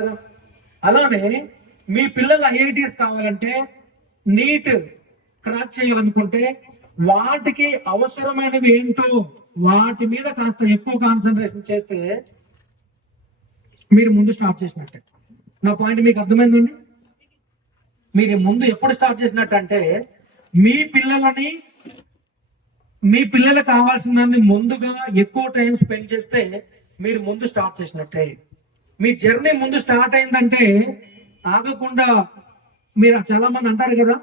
కదా. అలానే మీ పిల్లలు ఐఐటీస్ కావాలంటే, నీట్ క్రాక్ చేయాలనుకుంటే, వాటికి అవసరమైనవి ఏంటో వాటి మీద కాస్త ఎక్కువ కాన్సన్ట్రేషన్ చేస్తే మీరు ముందు స్టార్ట్ చేసినట్టే. నా పాయింట్ మీకు అర్థమైందండి? మీరు ముందు ఎప్పుడు స్టార్ట్ చేసినట్టు అంటే, మీ పిల్లలకు కావాల్సిన దాన్ని ముందుగా ఎక్కువ టైం స్పెండ్ చేస్తే మీరు ముందు స్టార్ట్ చేసినట్టే. మీ జర్నీ ముందు స్టార్ట్ అయిందంటే ఆగకుండా, మీరు చాలా మంది అంటారు కదా,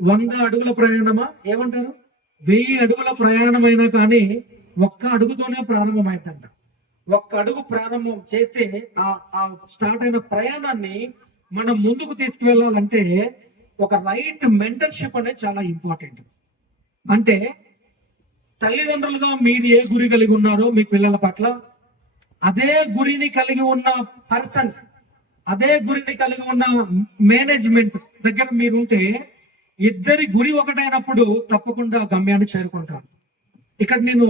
100 అడుగుల ప్రయాణమా, ఏమంటారు, 1000 అడుగుల ప్రయాణమైనా కానీ ఒక్క అడుగుతోనే ప్రారంభమైందంట. ఒక్క అడుగు ప్రారంభం చేస్తే ఆ స్టార్ట్ అయిన ప్రయాణాన్ని మనం ముందుకు తీసుకువెళ్ళాలంటే ఒక రైట్ మెంటర్షిప్ అనేది చాలా ఇంపార్టెంట్. అంటే తల్లిదండ్రులుగా మీరు ఏ గురి కలిగి ఉన్నారో మీ పిల్లల పట్ల, అదే గురిని కలిగి ఉన్న పర్సన్స్, అదే గురిని కలిగి ఉన్న మేనేజ్మెంట్ దగ్గర మీరుంటే ఇద్దరి గురి ఒకటైనప్పుడు తప్పకుండా గమ్యాన్ని చేరుకుంటారు. ఇక్కడ నేను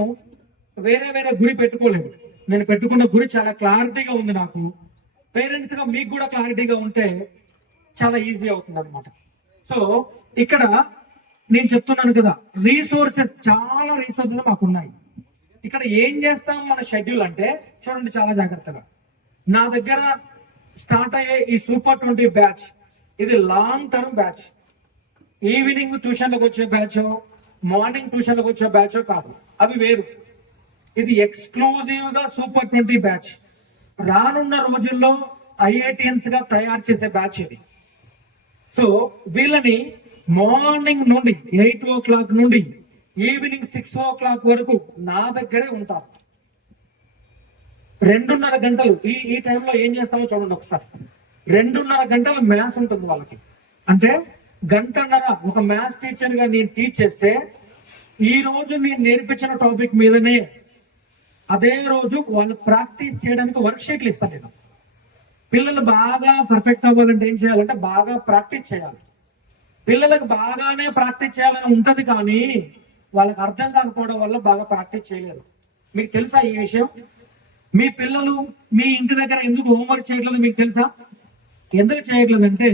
వేరే గురి పెట్టుకోలేదు. నేను పెట్టుకున్న గురి చాలా క్లారిటీగా ఉంది. నాకు పేరెంట్స్ గా మీకు కూడా క్లారిటీగా ఉంటే చాలా ఈజీ అవుతుంది అనమాట. సో ఇక్కడ నేను చెప్తున్నాను కదా, చాలా రీసోర్సెస్ మాకు ఉన్నాయి. ఇక్కడ ఏం చేస్తాం మన షెడ్యూల్ అంటే చూడండి చాలా జాగ్రత్తగా. నా దగ్గర స్టార్ట్ అయ్యే ఈ సూపర్ 20 బ్యాచ్, ఇది లాంగ్ టర్మ్ బ్యాచ్. ఈవినింగ్ ట్యూషన్లకు వచ్చే బ్యాచ్, మార్నింగ్ ట్యూషన్లకు వచ్చే బ్యాచ్ కాదు, అవి వేరు. ఇది ఎక్స్క్లూజివ్ గా సూపర్ 20 బ్యాచ్. రానున్న రోజుల్లో ఐఐటిఎన్స్ గా తయారు చేసే బ్యాచ్ ఇది. సో వీళ్ళని మార్నింగ్ నుండి 8 o'clock నుండి ఈవినింగ్ 6 o'clock వరకు నా దగ్గరే ఉంటారు. 2.5 గంటలు. ఈ టైంలో ఏం చేస్తామో చూడండి ఒకసారి. 2.5 గంటల మ్యాథ్స్ ఉంటుంది వాళ్ళకి. అంటే 1.5 గంటల ఒక మ్యాథ్స్ టీచర్ గా నేను టీచ్ చేస్తే, ఈ రోజు నేను నేర్పించిన టాపిక్ మీదనే అదే రోజు వాళ్ళు ప్రాక్టీస్ చేయడానికి వర్క్ షీట్లు ఇస్తాను నేను. పిల్లలు బాగా పర్ఫెక్ట్ అవ్వాలంటే ఏం చేయాలంటే బాగా ప్రాక్టీస్ చేయాలి. పిల్లలకు బాగానే ప్రాక్టీస్ చేయాలని ఉంటది, కానీ వాళ్ళకి అర్థం కాకపోవడం వల్ల బాగా ప్రాక్టీస్ చేయలేరు. మీకు తెలుసా ఈ విషయం? మీ పిల్లలు మీ ఇంటి దగ్గర ఎందుకు హోంవర్క్ చేయట్లేదు మీకు తెలుసా? ఎందుకు చేయట్లేదు అంటే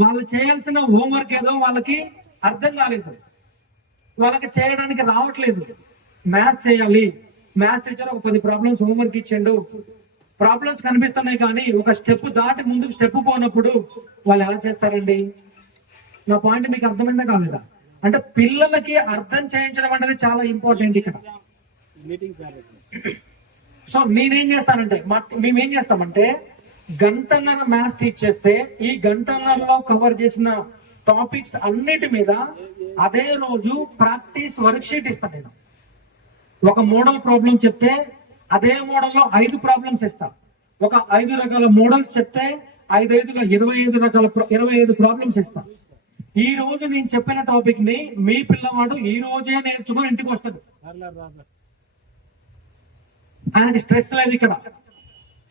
వాళ్ళు చేయాల్సిన హోంవర్క్ ఏదో వాళ్ళకి అర్థం కాలేదు, వాళ్ళకి చేయడానికి రావట్లేదు. మ్యాథ్స్ చేయాలి, మ్యాథ్స్ టీచర్ ఒక 10 ప్రాబ్లమ్స్ హోంవర్క్ ఇచ్చిండు, ప్రాబ్లమ్స్ కనిపిస్తున్నాయి కానీ ఒక స్టెప్ దాటి ముందుకు స్టెప్ పోనప్పుడు వాళ్ళు ఎలా చేస్తారండి? నా పాయింట్ మీకు అర్థమైందా కాలేదా? అంటే పిల్లలకి అర్థం చేయించడం అనేది చాలా ఇంపార్టెంట్ ఇక్కడ. సో నేనేం చేస్తానంటే, మేమేం చేస్తామంటే 1.5 గంటల మ్యాథ్స్ టీచ్ చేస్తే ఈ 1.5 గంటలలో కవర్ చేసిన టాపిక్స్ అన్నిటి మీద అదే రోజు ప్రాక్టీస్ వర్క్ షీట్ ఇస్తాను నేను. ఒక మోడల్ ప్రాబ్లం చెప్తే అదే మోడల్లో 5 ప్రాబ్లమ్స్ ఇస్తా. ఒక 5 రకాల మోడల్స్ చెప్తే 25 ప్రాబ్లమ్స్ ఇస్తా. ఈ రోజు నేను చెప్పిన టాపిక్ ని మీ పిల్లవాడు ఈ రోజే నేర్చుకొని ఇంటికి వస్తాడు. ఆయనకి స్ట్రెస్ లేదు. ఇక్కడ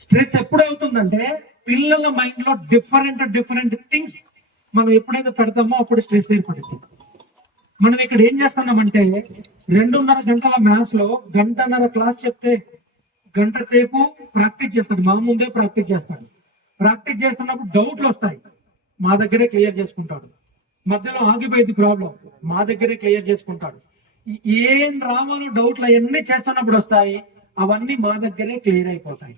స్ట్రెస్ ఎప్పుడు అవుతుందంటే పిల్లల మైండ్ లో డిఫరెంట్ థింగ్స్ మనం ఎప్పుడైతే పెడతామో అప్పుడు స్ట్రెస్ ఏర్పడుతుంది. మనం ఇక్కడ ఏం చేస్తున్నామంటే 2.5 గంటల మ్యాథ్స్ లో 1.5 గంటల క్లాస్ చెప్తే 1 గంట సేపు ప్రాక్టీస్ చేస్తాడు. మా ముందే ప్రాక్టీస్ చేస్తాడు. ప్రాక్టీస్ చేస్తున్నప్పుడు డౌట్లు వస్తాయి, మా దగ్గరే క్లియర్ చేసుకుంటాడు. మధ్యలో ఆగిపోయింది ప్రాబ్లం, మా దగ్గరే క్లియర్ చేసుకుంటాడు. ఏం రావాలో డౌట్లు అవన్నీ చేస్తున్నప్పుడు వస్తాయి, అవన్నీ మా దగ్గరే క్లియర్ అయిపోతాయి.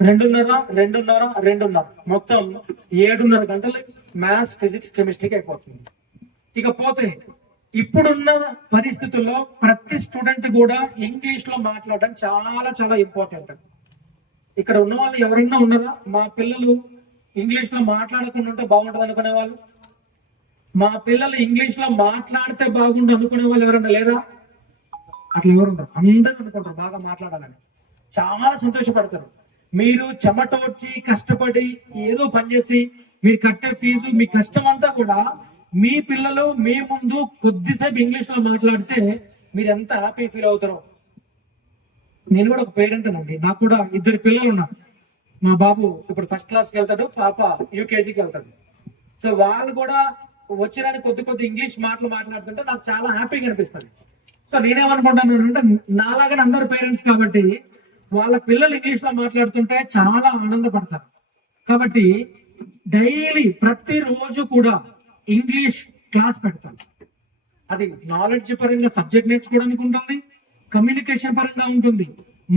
2.5 మొత్తం 7.5 గంటలు మ్యాథ్స్, ఫిజిక్స్, కెమిస్ట్రీకి అయిపోతుంది. ఇకపోతే ఇప్పుడున్న పరిస్థితుల్లో ప్రతి స్టూడెంట్ కూడా ఇంగ్లీష్ లో మాట్లాడడం చాలా ఇంపార్టెంట్. ఇక్కడ ఉన్న వాళ్ళు ఎవరైనా ఉన్నారా మా పిల్లలు ఇంగ్లీష్ లో మాట్లాడకుండా ఉంటే బాగుంటుంది అనుకునే వాళ్ళు? మా పిల్లలు ఇంగ్లీష్ లో మాట్లాడితే బాగుండు అనుకునే వాళ్ళు ఎవరైనా లేరా? అట్లా ఎవరు ఉంటారు? అందరూ అనుకుంటారు బాగా మాట్లాడాలని, చాలా సంతోషపడతారు. మీరు చెమటోడ్చి కష్టపడి ఏదో పనిచేసి మీరు కట్టే ఫీజు, మీ కష్టం అంతా కూడా మీ పిల్లలు మీ ముందు కొద్దిసేపు ఇంగ్లీష్ లో మాట్లాడితే మీరు ఎంత హ్యాపీ ఫీల్ అవుతారో. నేను కూడా ఒక పేరెంట్ అండి, నాకు కూడా 2 పిల్లలు ఉన్నారు. మా బాబు ఇప్పుడు 1st క్లాస్కి వెళ్తాడు, పాప యూకేజీకి వెళ్తాడు. సో వాళ్ళు కూడా వచ్చిన కొద్ది ఇంగ్లీష్ మాట్లాడుతుంటే నాకు చాలా హ్యాపీగా అనిపిస్తుంది. సో నేనేమనుకుంటాను అంటే నాలాగానే అందరు పేరెంట్స్ కాబట్టి వాళ్ళ పిల్లలు ఇంగ్లీష్ లో మాట్లాడుతుంటే చాలా ఆనందపడతారు. కాబట్టి డైలీ ప్రతిరోజు కూడా ఇంగ్లీష్ క్లాస్ పెడతాను. అది నాలెడ్జ్ పరంగా సబ్జెక్ట్ నేర్చుకోవడానికి ఉంటుంది, కమ్యూనికేషన్ పరంగా ఉంటుంది.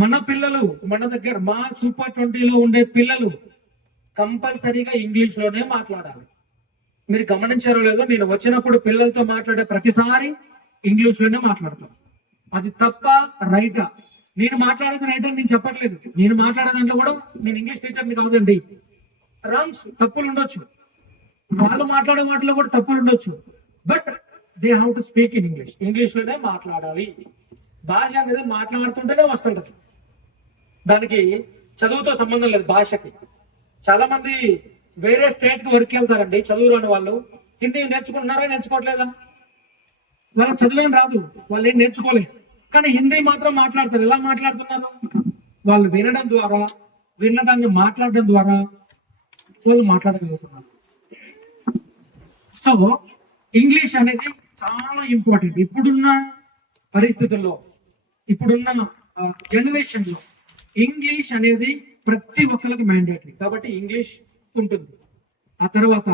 మన పిల్లలు మన దగ్గర మా సూపర్ 20లో ఉండే పిల్లలు కంపల్సరీగా ఇంగ్లీష్ లోనే మాట్లాడాలి. మీరు గమనించారో లేదో, నేను వచ్చినప్పుడు పిల్లలతో మాట్లాడే ప్రతిసారి ఇంగ్లీష్ లోనే మాట్లాడతాను. అది తప్ప రైటా? నేను మాట్లాడేది రైట్ అని నేను చెప్పట్లేదు. నేను మాట్లాడే దాంట్లో కూడా నేను ఇంగ్లీష్ టీచర్ని కాదండి. రాంగ్స్, తప్పులు ఉండొచ్చు, వాళ్ళు మాట్లాడే వాటిలో కూడా తప్పులు ఉండొచ్చు. But they have to speak in English. English లోనే మాట్లాడాలి. భాష అనేది మాట్లాడుతుంటేనే వస్తుంటది. దానికి చదువుతో సంబంధం లేదు భాషకి. చాలా మంది వేరే స్టేట్ కి వర్క్ వెళ్తారండి చదువు రాని వాళ్ళు. హిందీ నేర్చుకుంటున్నారా, నేర్చుకోవట్లేదా? వాళ్ళకి చదువేం రాదు, వాళ్ళు ఏం నేర్చుకోలేదు, కానీ హిందీ మాత్రం మాట్లాడతారు. ఎలా మాట్లాడుతున్నారు? వాళ్ళు వినడం ద్వారా, విన్నదాన్ని మాట్లాడడం ద్వారా వాళ్ళు మాట్లాడగలుగుతున్నారు. సో ఇంగ్లీష్ అనేది చాలా ఇంపార్టెంట్. ఇప్పుడున్న పరిస్థితుల్లో, ఇప్పుడున్న జనరేషన్ లో ఇంగ్లీష్ అనేది ప్రతి ఒక్కరికి మ్యాండేటరీ. కాబట్టి ఇంగ్లీష్ ఉంటుంది. ఆ తర్వాత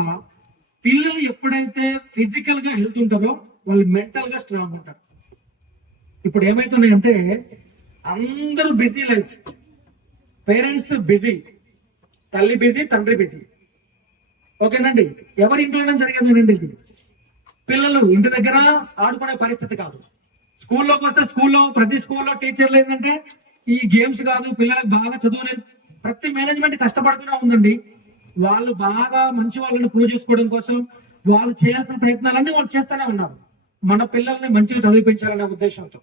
పిల్లలు ఎప్పుడైతే ఫిజికల్ గా హెల్త్ ఉంటారో వాళ్ళు మెంటల్ గా స్ట్రాంగ్ ఉంటారు. ఇప్పుడు ఏమైతున్నాయంటే అందరూ బిజీ లైఫ్, పేరెంట్స్ బిజీ, తల్లి బిజీ, తండ్రి బిజీ. ఓకేనండి, ఎవరి ఇంట్లోనే జరిగేదేనండి ఇది. పిల్లలు ఇంటి దగ్గర ఆడుకునే పరిస్థితి కాదు. స్కూల్లోకి వస్తే స్కూల్లో, ప్రతి స్కూల్లో టీచర్లు ఏంటంటే ఈ గేమ్స్ కాదు, పిల్లలకు బాగా చదువులేదు. ప్రతి మేనేజ్మెంట్ కష్టపడుతూనే ఉందండి. వాళ్ళు బాగా మంచి వాళ్ళని ప్రూవ్ చేసుకోవడం కోసం వాళ్ళు చేయాల్సిన ప్రయత్నాలన్నీ వాళ్ళు చేస్తూనే ఉన్నారు, మన పిల్లల్ని మంచిగా చదివించాలనే ఉద్దేశంతో.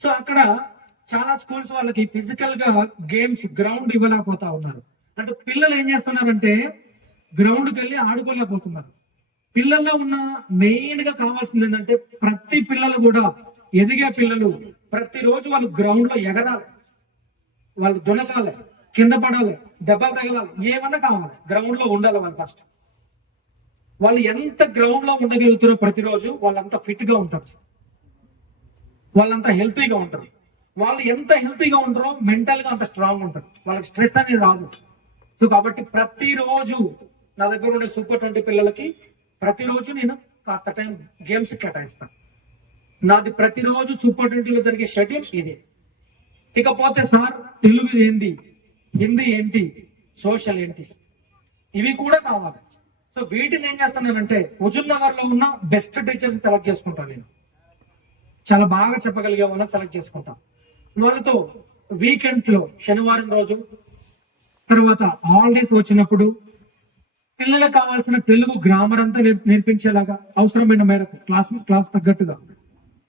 సో అక్కడ చాలా స్కూల్స్ వాళ్ళకి ఫిజికల్ గా గేమ్స్ గ్రౌండ్ ఇవ్వలేకపోతా ఉన్నారు. అంటే పిల్లలు ఏం చేస్తున్నారంటే గ్రౌండ్కి వెళ్ళి ఆడుకోలేకపోతున్నారు. పిల్లల్లో ఉన్న మెయిన్ గా కావాల్సింది ఏంటంటే ప్రతి పిల్లలు కూడా, ఎదిగే పిల్లలు ప్రతిరోజు వాళ్ళు గ్రౌండ్ లో ఎగరాలి, వాళ్ళు దునకాలి, కింద పడాలి, దెబ్బలు తగలాలి, ఏమన్నా కావాలి, గ్రౌండ్ లో ఉండాలి వాళ్ళు. ఫస్ట్ వాళ్ళు ఎంత గ్రౌండ్ లో ఉండగలుగుతారో ప్రతిరోజు వాళ్ళంతా ఫిట్ గా ఉంటారు, వాళ్ళంతా హెల్తీగా ఉంటారు. వాళ్ళు ఎంత హెల్తీగా ఉంటారో మెంటల్ గా అంత స్ట్రాంగ్ ఉంటారు, వాళ్ళకి స్ట్రెస్ అనేది రాదు. సో కాబట్టి ప్రతిరోజు నా దగ్గర ఉండే సూపర్ 20 పిల్లలకి ప్రతిరోజు నేను కాస్త టైం గేమ్స్ కేటాయిస్తాను. నాది ప్రతిరోజు సూపర్ 20లో జరిగే షెడ్యూల్ ఇదే. ఇకపోతే సార్ తెలుగు ఏంటి, హిందీ ఏంటి, సోషల్ ఏంటి, ఇవి కూడా కావాలి. సో వీటిని ఏం చేస్తున్నానంటే హుజూర్ నగర్ లో ఉన్న బెస్ట్ టీచర్స్ సెలెక్ట్ చేసుకుంటాను. నేను చాలా బాగా చెప్పగలిగే వాళ్ళని సెలెక్ట్ చేసుకుంటాను. వాళ్ళతో వీకెండ్స్ లో శనివారం రోజు, తర్వాత హాలిడేస్ వచ్చినప్పుడు పిల్లలకు కావాల్సిన తెలుగు గ్రామర్ అంతా నేర్పించేలాగా అవసరమైన మేరకు క్లాస్ తగ్గట్టుగా,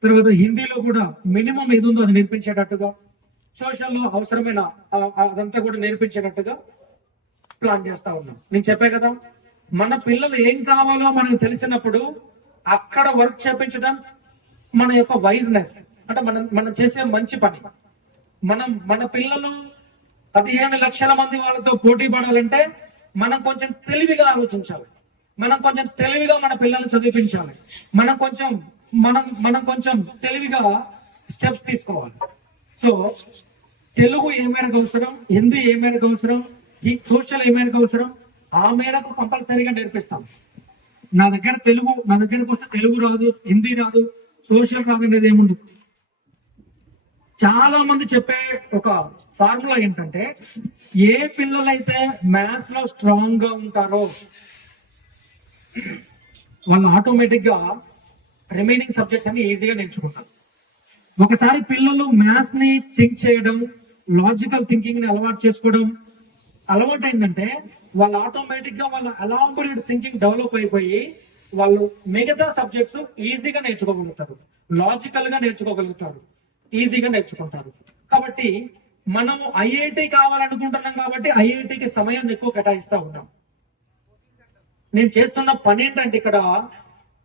తర్వాత హిందీలో కూడా మినిమం ఏది ఉందో అది నేర్పించేటట్టుగా, సోషల్లో అవసరమైన అదంతా కూడా నేర్పించేటట్టుగా ప్లాన్ చేస్తా ఉన్నాం. నేను చెప్పే కదా, మన పిల్లలు ఏం కావాలో మనకు తెలిసినప్పుడు అక్కడ వర్క్ చేపించడం మన యొక్క వైజ్నెస్. అంటే మనం చేసే మంచి పని. మన పిల్లలు 15 లక్షల మంది వాళ్ళతో పోటీ పడాలంటే మనం కొంచెం తెలివిగా ఆలోచించాలి, మనం కొంచెం తెలివిగా మన పిల్లల్ని చదివించాలి, మనం కొంచెం తెలివిగా స్టెప్స్ తీసుకోవాలి. సో తెలుగు ఏ మేరకు అవసరం, హిందీ ఏ మేరకు అవసరం, ఈ సోషల్ ఏ మేరకు అవసరం, ఆ మేరకు కంపల్సరీగా నేర్పిస్తాం. నా దగ్గరకు వస్తే తెలుగు రాదు, హిందీ రాదు, సోషల్ రాదు అనేది ఏముండదు. చాలా మంది చెప్పే ఒక ఫార్ములా ఏంటంటే ఏ పిల్లలైతే మ్యాథ్స్ లో స్ట్రాంగ్ గా ఉంటారో వాళ్ళు ఆటోమేటిక్ గా రిమైనింగ్ సబ్జెక్ట్స్ అన్ని ఈజీగా నేర్చుకుంటారు. ఒకసారి పిల్లలు మ్యాథ్స్ ని థింక్ చేయడం, లాజికల్ థింకింగ్ ని అలవాటు చేసుకోవడం అలవాటు అయిందంటే వాళ్ళు ఆటోమేటిక్ గా వాళ్ళ ఎలాబొరేట్ థింకింగ్ డెవలప్ అయిపోయి వాళ్ళు మిగతా సబ్జెక్ట్స్ ఈజీగా నేర్చుకోగలుగుతారు, లాజికల్ గా నేర్చుకోగలుగుతారు, ఈజీగా నేర్చుకుంటారు. కాబట్టి మనము ఐఐటి కావాలనుకుంటున్నాం కాబట్టి ఐఐటికి సమయం ఎక్కువ కేటాయిస్తా ఉన్నాం. నేను చేస్తున్న పని ఏంటంటే ఇక్కడ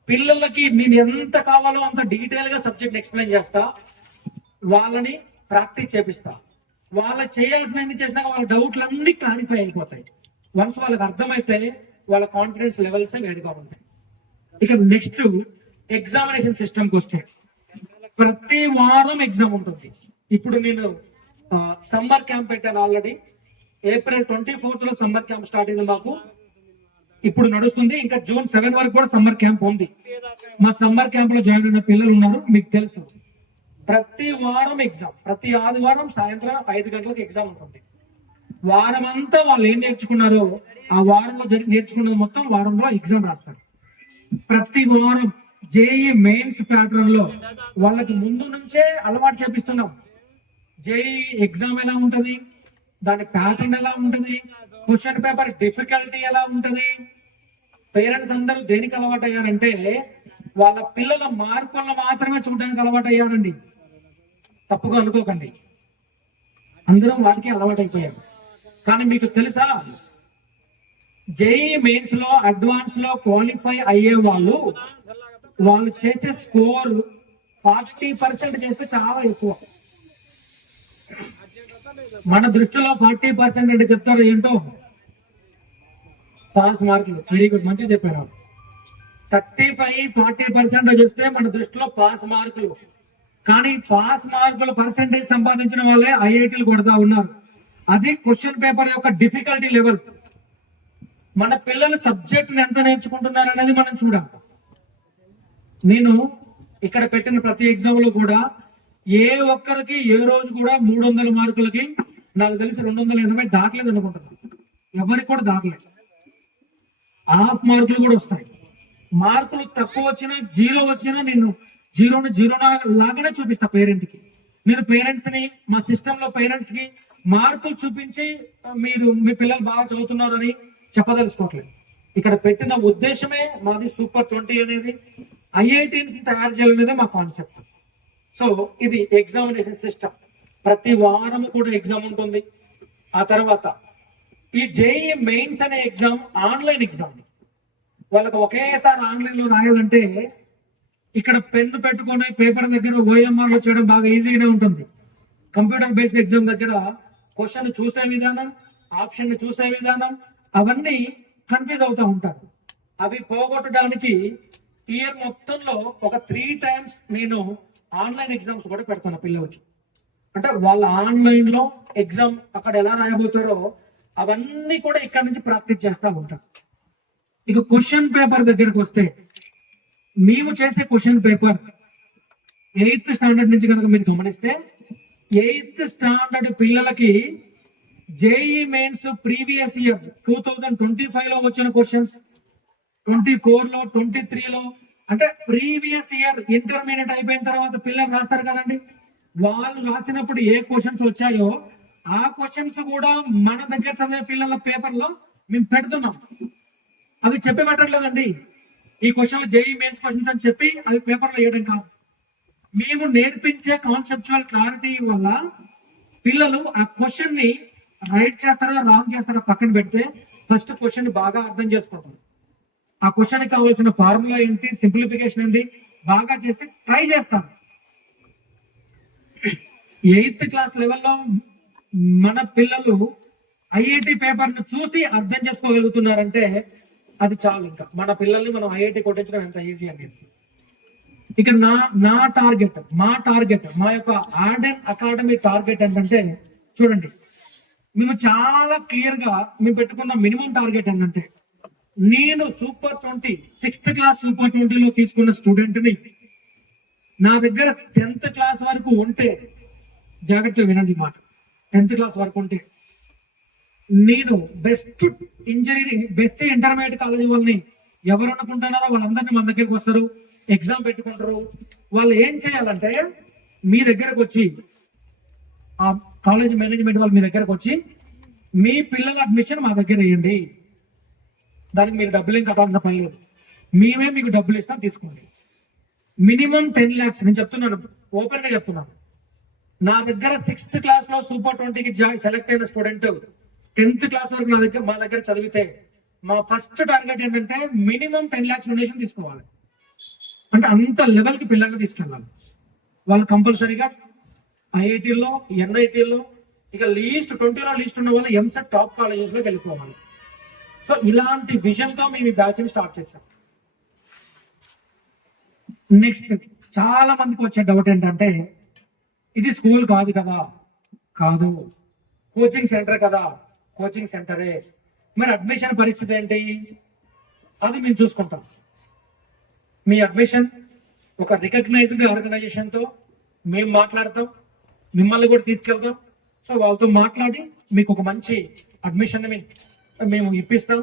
పిల్లలకి నేను ఎంత కావాలో అంత డీటెయిల్ గా సబ్జెక్ట్ ఎక్స్ప్లెయిన్ చేస్తా, వాళ్ళని ప్రాక్టీస్ చేపిస్తా. వాళ్ళకి చేయాల్సిన ఎన్ని చేసినా వాళ్ళ డౌట్లు అన్ని క్లారిఫై అయిపోతాయి. వన్స్ వాళ్ళకి అర్థమైతే వాళ్ళ కాన్ఫిడెన్స్ లెవెల్స్ వేరుగా ఉంటాయి. ఇక నెక్స్ట్ ఎగ్జామినేషన్ సిస్టమ్కి వస్తే ప్రతి వారం ఎగ్జామ్ ఉంటుంది. ఇప్పుడు నేను సమ్మర్ క్యాంప్ పెట్టాను ఆల్రెడీ. April 24th లో సమ్మర్ క్యాంప్ స్టార్ట్ అయింది మాకు, ఇప్పుడు నడుస్తుంది. ఇంకా June 7 వరకు కూడా సమ్మర్ క్యాంప్ ఉంది. మా సమ్మర్ క్యాంప్ లో జాయిన్ అయిన పిల్లలు ఉన్నారు, మీకు తెలుసు. ప్రతి వారం ఎగ్జామ్, ప్రతి ఆదివారం సాయంత్రం 5 గంటలకు ఎగ్జామ్ ఉంటుంది. వారం అంతా వాళ్ళు ఏం నేర్చుకున్నారో ఆ వారంలో నేర్చుకున్నది మొత్తం వారంలో ఎగ్జామ్ రాస్తారు. ప్రతి వారం జేఈ మెయిన్స్ ప్యాటర్న్ లో వాళ్ళకి ముందు నుంచే అలవాటు చేపిస్తున్నాం. జేఈ ఎగ్జామ్ ఎలా ఉంటది, దాని ప్యాటర్న్ ఎలా ఉంటది, క్వశ్చన్ పేపర్ డిఫికల్టీ ఎలా ఉంటది. పేరెంట్స్ అందరూ దేనికి అలవాటు అయ్యారంటే వాళ్ళ పిల్లల మార్కులను మాత్రమే చూడడానికి అలవాటు అయ్యారండి. తప్పుగా అనుకోకండి, అందరూ వాటికి అలవాటు అయిపోయారు. కానీ మీకు తెలుసా, జేఈ మెయిన్స్ లో అడ్వాన్స్ లో క్వాలిఫై అయ్యే వాళ్ళు చేసే స్కోర్ 40% చేస్తే చాలా ఎక్కువ. మన దృష్టిలో 40% అంటే చెప్తారు ఏంటో, పాస్ మార్కులు. వెరీ గుడ్, మంచిగా చెప్పారు. 35-40% చూస్తే మన దృష్టిలో పాస్ మార్కులు. కానీ పాస్ మార్కులు పర్సెంటేజ్ సంపాదించిన వాళ్ళే ఐఐటీలు కొడతా ఉన్నారు. అది క్వశ్చన్ పేపర్ యొక్క డిఫికల్టీ లెవెల్. మన పిల్లలు సబ్జెక్ట్ ఎంత నేర్చుకుంటున్నారు అనేది మనం చూడాలి. నేను ఇక్కడ పెట్టిన ప్రతి ఎగ్జామ్ లో కూడా ఏ ఒక్కరికి ఏ రోజు కూడా 300 మార్కులకి నాకు తెలిసి 280 దాటలేదు అనుకుంటున్నాను. ఎవరికి కూడా దాటలేదు. హాఫ్ మార్కులు కూడా వస్తాయి. మార్కులు తక్కువ వచ్చినా, 0 వచ్చినా నేను జీరో లాగానే చూపిస్తా పేరెంట్ కి. నేను పేరెంట్స్ ని, మా సిస్టమ్ లో పేరెంట్స్ కి మార్కులు చూపించి మీరు మీ పిల్లలు బాగా చదువుతున్నారు అని చెప్పదలుచుకోవట్లేదు. ఇక్కడ పెట్టిన ఉద్దేశమే మాది సూపర్ 20 అనేది, ఐఐటీన్స్ తయారు చేయాలనేదే మా కాన్సెప్ట్. సో ఇది ఎగ్జామినేషన్ సిస్టమ్. ప్రతి వారం కూడా ఎగ్జామ్ ఉంటుంది. ఆ తర్వాత ఈ జేఈ మెయిన్స్ అనే ఎగ్జామ్ ఆన్లైన్ ఎగ్జామ్. వాళ్ళకి ఒకేసారి ఆన్లైన్ లో రాయాలంటే ఇక్కడ పెన్ను పెట్టుకొని పేపర్ దగ్గర ఓఎంఆర్ లో చేయడం బాగా ఈజీగానే ఉంటుంది. కంప్యూటర్ బేస్డ్ ఎగ్జామ్ దగ్గర క్వశ్చన్ చూసే విధానం, ఆప్షన్ చూసే విధానం, అవన్నీ కన్ఫ్యూజ్ అవుతా ఉంటారు. అవి పోగొట్టడానికి ఇయర్ మొత్తంలో ఒక 3 times నేను ఆన్లైన్ ఎగ్జామ్స్ కూడా పెడతాను పిల్లలకి. అంటే వాళ్ళ ఆన్లైన్ లో ఎగ్జామ్ అక్కడ ఎలా రాయబోతారో అవన్నీ కూడా ఇక్కడ నుంచి ప్రాక్టీస్ చేస్తూ ఉంటాం. ఇక క్వశ్చన్ పేపర్ దగ్గరకు వస్తే, మేము చేసే క్వశ్చన్ పేపర్ 8th స్టాండర్డ్ నుంచి కనుక మీరు గమనిస్తే, 8th స్టాండర్డ్ పిల్లలకి జేఈ మెయిన్స్ ప్రీవియస్ ఇయర్ 2025 లో వచ్చిన క్వశ్చన్స్, 24 లో, 23 లో, అంటే ప్రీవియస్ ఇయర్ ఇంటర్మీడియట్ అయిపోయిన తర్వాత పిల్లలు రాస్తారు కదండి, వాళ్ళు రాసినప్పుడు ఏ క్వశ్చన్స్ వచ్చాయో ఆ క్వశ్చన్స్ కూడా మన దగ్గర చదివే పిల్లల పేపర్ లో మేము పెడుతున్నాం. అవి చెప్పి పెట్టట్లేదండి. ఈ క్వశ్చన్లు జేఈ మెయిన్స్ క్వశ్చన్స్ అని చెప్పి అవి పేపర్ లో వేయడం కాదు. మేము నేర్పించే కాన్సెప్చువల్ క్లారిటీ వల్ల పిల్లలు ఆ క్వశ్చన్ ని రైట్ చేస్తారా రాంగ్ చేస్తారా పక్కన పెడితే ఫస్ట్ క్వశ్చన్ బాగా అర్థం చేసుకుంటారు. ఆ క్వశ్చన్ కి కావాల్సిన ఫార్ములా ఏంటి, సింప్లిఫికేషన్ ఏంటి బాగా చేసి ట్రై చేస్తారు. 8th క్లాస్ లెవెల్లో మన పిల్లలు ఐఐటి పేపర్ ను చూసి అర్థం చేసుకోగలుగుతున్నారంటే అది చాలు. ఇంకా మన పిల్లల్ని మనం ఐఐటి కొట్టించడం ఎంత ఈజీ అనేది. ఇక మా టార్గెట్ మా యొక్క ఆర్డెన్ అకాడమీ టార్గెట్ ఏంటంటే, చూడండి, మేము చాలా క్లియర్ గా మేము పెట్టుకున్న మినిమం టార్గెట్ ఏంటంటే, నేను సూపర్ 20 6th క్లాస్ సూపర్ 20 లో తీసుకున్న స్టూడెంట్ ని నా దగ్గర 10th క్లాస్ వరకు ఉంటే, జాగ్రత్తగా వినండి మాట, 10th క్లాస్ వరకు ఉంటే నేను బెస్ట్ ఇంటర్మీడియట్ కాలేజీ వాళ్ళని ఎవరు అనుకుంటున్నారో వాళ్ళందరినీ మన దగ్గరకు వస్తారు, ఎగ్జామ్ పెట్టుకుంటారు. వాళ్ళు ఏం చేయాలంటే మీ దగ్గరకు వచ్చి, ఆ కాలేజ్ మేనేజ్మెంట్ వాళ్ళు మీ దగ్గరకు వచ్చి మీ పిల్లల అడ్మిషన్ మా దగ్గర వేయండి, దానికి మీరు డబ్బులు ఏం కట్టాల్సిన పని లేదు, మేమే మీకు డబ్బులు ఇస్తాం, తీసుకోండి. Minimum 10 lakhs. నేను చెప్తున్నాను, ఓపెన్ గా చెప్తున్నాను. నా దగ్గర 6th క్లాస్ లో సూపర్ 20కి సెలెక్ట్ అయిన స్టూడెంట్ 10th క్లాస్ వరకు మా దగ్గర చదివితే మా ఫస్ట్ టార్గెట్ ఏంటంటే మినిమం 10 lakhs డొనేషన్ తీసుకోవాలి. అంటే అంత లెవెల్ కి పిల్లల్ని తీసుకెళ్ళాలి. వాళ్ళు కంపల్సరీగా ఐఐటీల్లో, ఎన్ఐటీల్లో, ఇక లీస్ట్ 20లో లీస్ట్ ఉన్న వాళ్ళు ఎంసెట్ టాప్ కాలేజెస్ లోకి వెళ్ళిపోవాలి. సో ఇలాంటి విజన్ తో మేము ఈ బ్యాచ్ ని స్టార్ట్ చేశాం. నెక్స్ట్, చాలా మందికి వచ్చే డౌట్ ఏంటంటే, ఇది స్కూల్ కాదు కదా, కాదు. కోచింగ్ సెంటర్ కదా, కోచింగ్ సెంటరే. మరి అడ్మిషన్ పరిస్థితి ఏంటి, అది మేము చూసుకుంటాం. మీ అడ్మిషన్ ఒక రికగ్నైజ్డ్ ఆర్గనైజేషన్ తో మేము మాట్లాడతాం, మిమ్మల్ని కూడా తీసుకెళ్తాం. సో వాళ్ళతో మాట్లాడి మీకు ఒక మంచి అడ్మిషన్ మేము ఇప్పిస్తాం.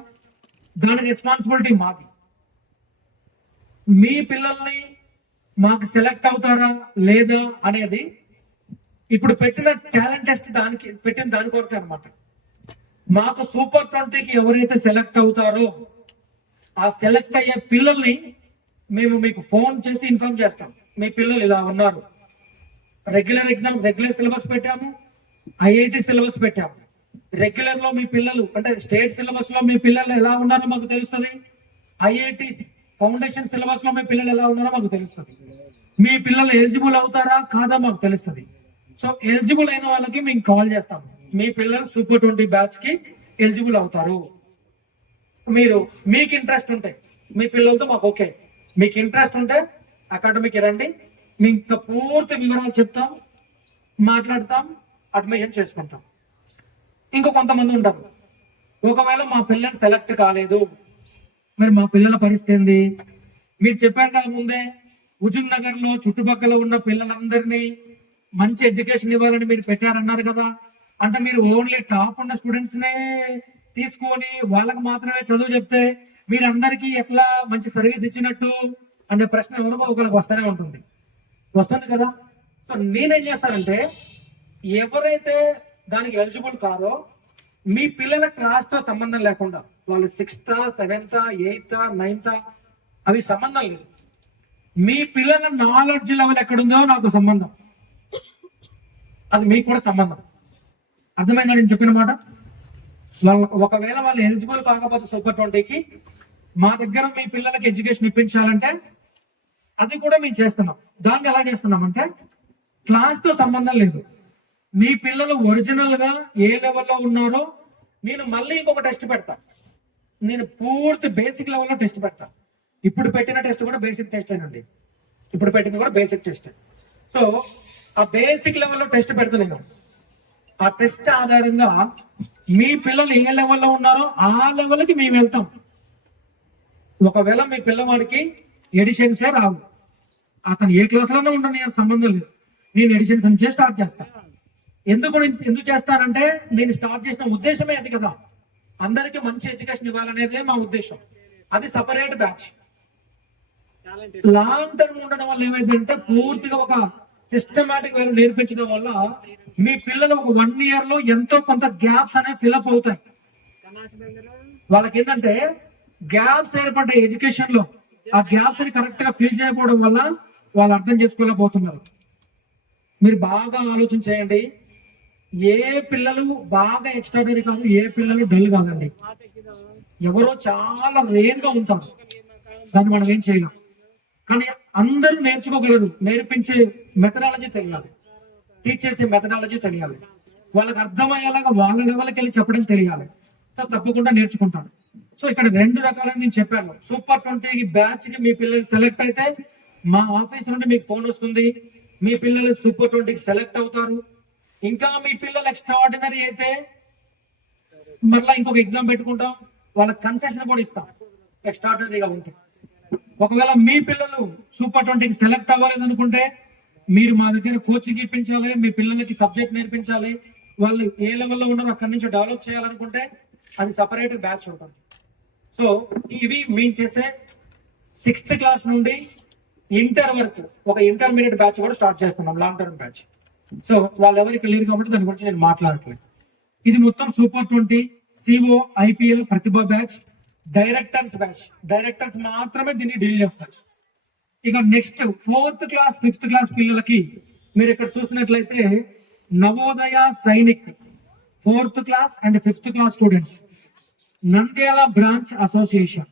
దాని రెస్పాన్సిబిలిటీ మాది. మీ పిల్లల్ని మాకు సెలెక్ట్ అవుతారా లేదా అనేది ఇప్పుడు పెట్టిన టాలెంట్ టెస్ట్ దాని కొరకు అనమాట. మాకు సూపర్ 20కి ఎవరైతే సెలెక్ట్ అవుతారో ఆ సెలెక్ట్ అయ్యే పిల్లల్ని మేము మీకు ఫోన్ చేసి ఇన్ఫార్మ్ చేస్తాం. మీ పిల్లలు ఇలా ఉన్నారు, రెగ్యులర్ సిలబస్ పెట్టాము, ఐఐటి సిలబస్ పెట్టాము. రెగ్యులర్ లో మీ పిల్లలు అంటే స్టేట్ సిలబస్ లో మీ పిల్లలు ఎలా ఉన్నారో మాకు తెలుస్తుంది, ఐఐటి ఫౌండేషన్ సిలబస్ లో మీ పిల్లలు ఎలా ఉన్నారో మాకు తెలుస్తుంది. మీ పిల్లలు ఎలిజిబుల్ అవుతారా కాదా మాకు తెలుస్తుంది. సో ఎలిజిబుల్ అయిన వాళ్ళకి మేము కాల్ చేస్తాం, మీ పిల్లలు సూపర్ 20 బ్యాచ్ కి ఎలిజిబుల్ అవుతారు. మీకు ఇంట్రెస్ట్ ఉంటే మీ పిల్లలతో మాకు ఓకే, మీకు ఇంట్రెస్ట్ ఉంటే అకాడమీకి రండి, మేము ఇంకా పూర్తి వివరాలు చెప్తాం, మాట్లాడతాం, అడ్మిషన్ చేసుకుంటాం. ఇంకా కొంతమంది ఉంటారు, ఒకవేళ మా పిల్లలు సెలెక్ట్ కాలేదు, మరి మా పిల్లల పరిస్థితి ఏంది? మీరు చెప్పారు కదా ముందే, హుజూర్ నగర్ లో చుట్టుపక్కల ఉన్న పిల్లలందరినీ మంచి ఎడ్యుకేషన్ ఇవ్వాలని మీరు పెట్టారన్నారు కదా. అంటే మీరు ఓన్లీ టాప్ ఉన్న స్టూడెంట్స్ నే తీసుకొని వాళ్ళకి మాత్రమే చదువు చెప్తే మీరందరికీ ఎట్లా మంచి సర్వీస్ ఇచ్చినట్టు అనే ప్రశ్న ఎవరికో ఒకరికి వస్తుంది కదా. సో నేనేం చేస్తానంటే, ఎవరైతే దానికి ఎలిజిబుల్ కాదో మీ పిల్లల క్లాస్ తో సంబంధం లేకుండా, వాళ్ళు 6th 7th 8th 9th అవి సంబంధం లేదు, మీ పిల్లల నాలెడ్జ్ లెవెల్ ఎక్కడుందో నాకు సంబంధం, అది మీకు కూడా సంబంధం. అర్థమైందా నేను చెప్పిన మాట? ఒకవేళ వాళ్ళు ఎలిజిబుల్ కాకపోతే సూపర్ 20కి మా దగ్గర మీ పిల్లలకి ఎడ్యుకేషన్ ఇప్పించాలంటే అది కూడా మేము చేస్తున్నాం. దాన్ని ఎలా చేస్తున్నామంటే, క్లాస్ తో సంబంధం లేదు, మీ పిల్లలు ఒరిజినల్ గా ఏ లెవెల్లో ఉన్నారో నేను మళ్ళీ ఇంకొక టెస్ట్ పెడతా. నేను పూర్తి బేసిక్ లెవెల్లో టెస్ట్ పెడతా. ఇప్పుడు పెట్టిన టెస్ట్ కూడా బేసిక్ టెస్ట్ అండి, ఇప్పుడు పెట్టింది కూడా బేసిక్ టెస్ట్. సో ఆ బేసిక్ లెవెల్లో టెస్ట్ పెడతా నేను. ఆ టెస్ట్ ఆధారంగా మీ పిల్లలు ఏ లెవెల్లో ఉన్నారో ఆ లెవెల్కి మేము వెళ్తాం. ఒకవేళ మీ పిల్లవాడికి ఎడిషన్సే రావు, అతను ఏ క్లాస్ లోనే ఉండని సంబంధం లేదు, నేను ఎడిషన్స్ నుంచే స్టార్ట్ చేస్తాను. ఎందుకు చేస్తానంటే, నేను స్టార్ట్ చేసిన ఉద్దేశమే అది కదా, అందరికీ మంచి ఎడ్యుకేషన్ ఇవ్వాలనేదే మా ఉద్దేశం. అది సపరేట్ బ్యాచ్. లాంగ్ టర్మ్ ఉండడం వల్ల ఏమైందంటే, పూర్తిగా ఒక సిస్టమాటిక్ వేలో నేర్పించడం వల్ల మీ పిల్లలు ఒక 1 year లో ఎంతో కొంత గ్యాప్స్ అనేవి ఫిల్అప్ అవుతాయి. వాళ్ళకి ఏంటంటే గ్యాప్స్ ఏర్పడ్డాయి ఎడ్యుకేషన్ లో, ఆ గ్యాప్స్ ని కరెక్ట్ గా ఫిల్ చేయకపోవడం వల్ల వాళ్ళు అర్థం చేసుకోలేకపోతున్నారు. మీరు బాగా ఆలోచన చేయండి, ఏ పిల్లలు బాగా ఎక్స్ట్రాడనరీ కాదు, ఏ పిల్లలు డల్ కాదండి. ఎవరో చాలా రేర్ గా ఉంటారు, దాన్ని మనం ఏం చేయలేం. కానీ అందరూ నేర్చుకోగలరు, నేర్పించే మెథడాలజీ తెలియాలి, టీచ్ చేసే మెథడాలజీ తెలియాలి, వాళ్ళకి అర్థమయ్యేలాగా వాళ్ళ లెవెల్కి వెళ్ళి చెప్పడం తెలియాలి. సో తప్పకుండా నేర్చుకుంటారు. సో ఇక్కడ 2 రకాలని నేను చెప్పాను. సూపర్ 20 బ్యాచ్ కి మీ పిల్లలు సెలెక్ట్ అయితే మా ఆఫీస్ నుండి మీకు ఫోన్ వస్తుంది, మీ పిల్లలు సూపర్ 20కి సెలెక్ట్ అవుతారు. ఇంకా మీ పిల్లలు ఎక్స్ట్రా ఆర్డినరీ అయితే మళ్ళీ ఇంకొక ఎగ్జామ్ పెట్టుకుంటాం, వాళ్ళకి కన్సెషన్ కూడా ఇస్తాం ఎక్స్ట్రా ఆర్డినరీగా ఉంటే. ఒకవేళ మీ పిల్లలు సూపర్ 20కి సెలెక్ట్ అవ్వలేదు అనుకుంటే, మీరు మా దగ్గర కోచింగ్ ఇప్పించాలి, మీ పిల్లలకి సబ్జెక్ట్ నేర్పించాలి, వాళ్ళు ఏ లెవెల్లో ఉన్నారో అక్కడి నుంచి డెవలప్ చేయాలనుకుంటే అది సపరేట్ బ్యాచ్ ఉంటుంది. సో ఇవి మేము చేసే 6th క్లాస్ నుండి ఇంటర్ వరకు ఒక ఇంటర్మీడియట్ బ్యాచ్ కూడా స్టార్ట్ చేస్తున్నాం, లాంగ్ టర్మ్ బ్యాచ్. సో వాళ్ళు ఎవరికి లేరు కాబట్టి దాని గురించి నేను మాట్లాడట్లేదు. ఇది మొత్తం సూపర్ 20 సిఓ ఐపీఎల్ ప్రతిభ బ్యాచ్, డైరెక్టర్స్ మాత్రమే దీన్ని డీల్ చేస్తారు. ఇక next 4th class 5th class పిల్లలకి మీరు ఇక్కడ చూసినట్లయితే Navodaya Sainik 4th class and 5th class students, Nandyal branch association.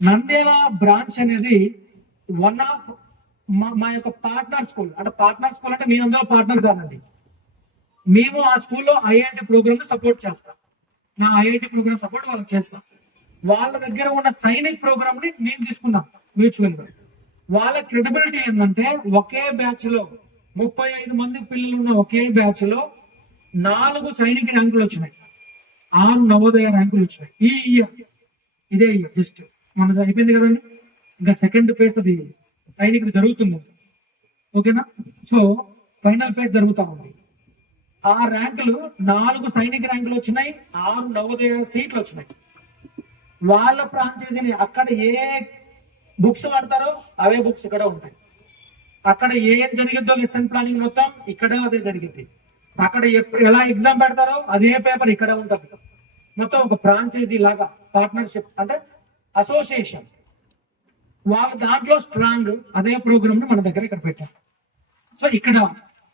Nandyal branch అనేది వన్ ఆఫ్ మా యొక్క పార్ట్నర్ స్కూల్. అంటే నేను అందులో పార్ట్నర్ కాదండి, మేము ఆ స్కూల్లో ఐఐటి ప్రోగ్రామ్ సపోర్ట్ చేస్తాం. నా ఐఐటి ప్రోగ్రామ్ సపోర్ట్ వాళ్ళకి చేస్తాం. వాళ్ళ దగ్గర ఉన్న సైనిక్ ప్రోగ్రామ్ ని నేను తీసుకున్నాం మ్యూచువల్ గా. వాళ్ళ క్రెడిబిలిటీ ఏంటంటే, ఒకే బ్యాచ్ లో 35 మంది పిల్లలు ఉన్న ఒకే బ్యాచ్ లో 4 సైనిక ర్యాంకులు వచ్చినాయి, 6 నవోదయ ర్యాంకులు వచ్చినాయి ఈ ఇయర్. ఇదే ఇయర్ జస్ట్ మనది అయిపోయింది కదండి, ఇంకా సెకండ్ ఫేజ్ అది సైనికులు జరుగుతుంది. ఓకేనా? సో ఫైనల్ ఫేజ్ జరుగుతా ఉంది. ఆ ర్యాంకులు 4 సైనిక ర్యాంకులు వచ్చినాయి, 6 నవోదయ సీట్లు వచ్చినాయి. వాళ్ళ ఫ్రాంచైజీని అక్కడ ఏ బుక్స్ వాడతారో అవే బుక్స్ ఇక్కడ ఉంటాయి. అక్కడ ఏం జరిగిద్దో లెసన్ ప్లానింగ్ మొత్తం ఇక్కడ అదే జరిగింది. అక్కడ ఎలా ఎగ్జామ్ పెడతారో అదే పేపర్ ఇక్కడ ఉంటుంది. మొత్తం ఒక ఫ్రాంచైజీ లాగా పార్ట్నర్షిప్ అంటే అసోసియేషన్. వాళ్ళ దాంట్లో స్ట్రాంగ్ అదే ప్రోగ్రామ్ ని మన దగ్గర ఇక్కడ పెట్టారు. సో ఇక్కడ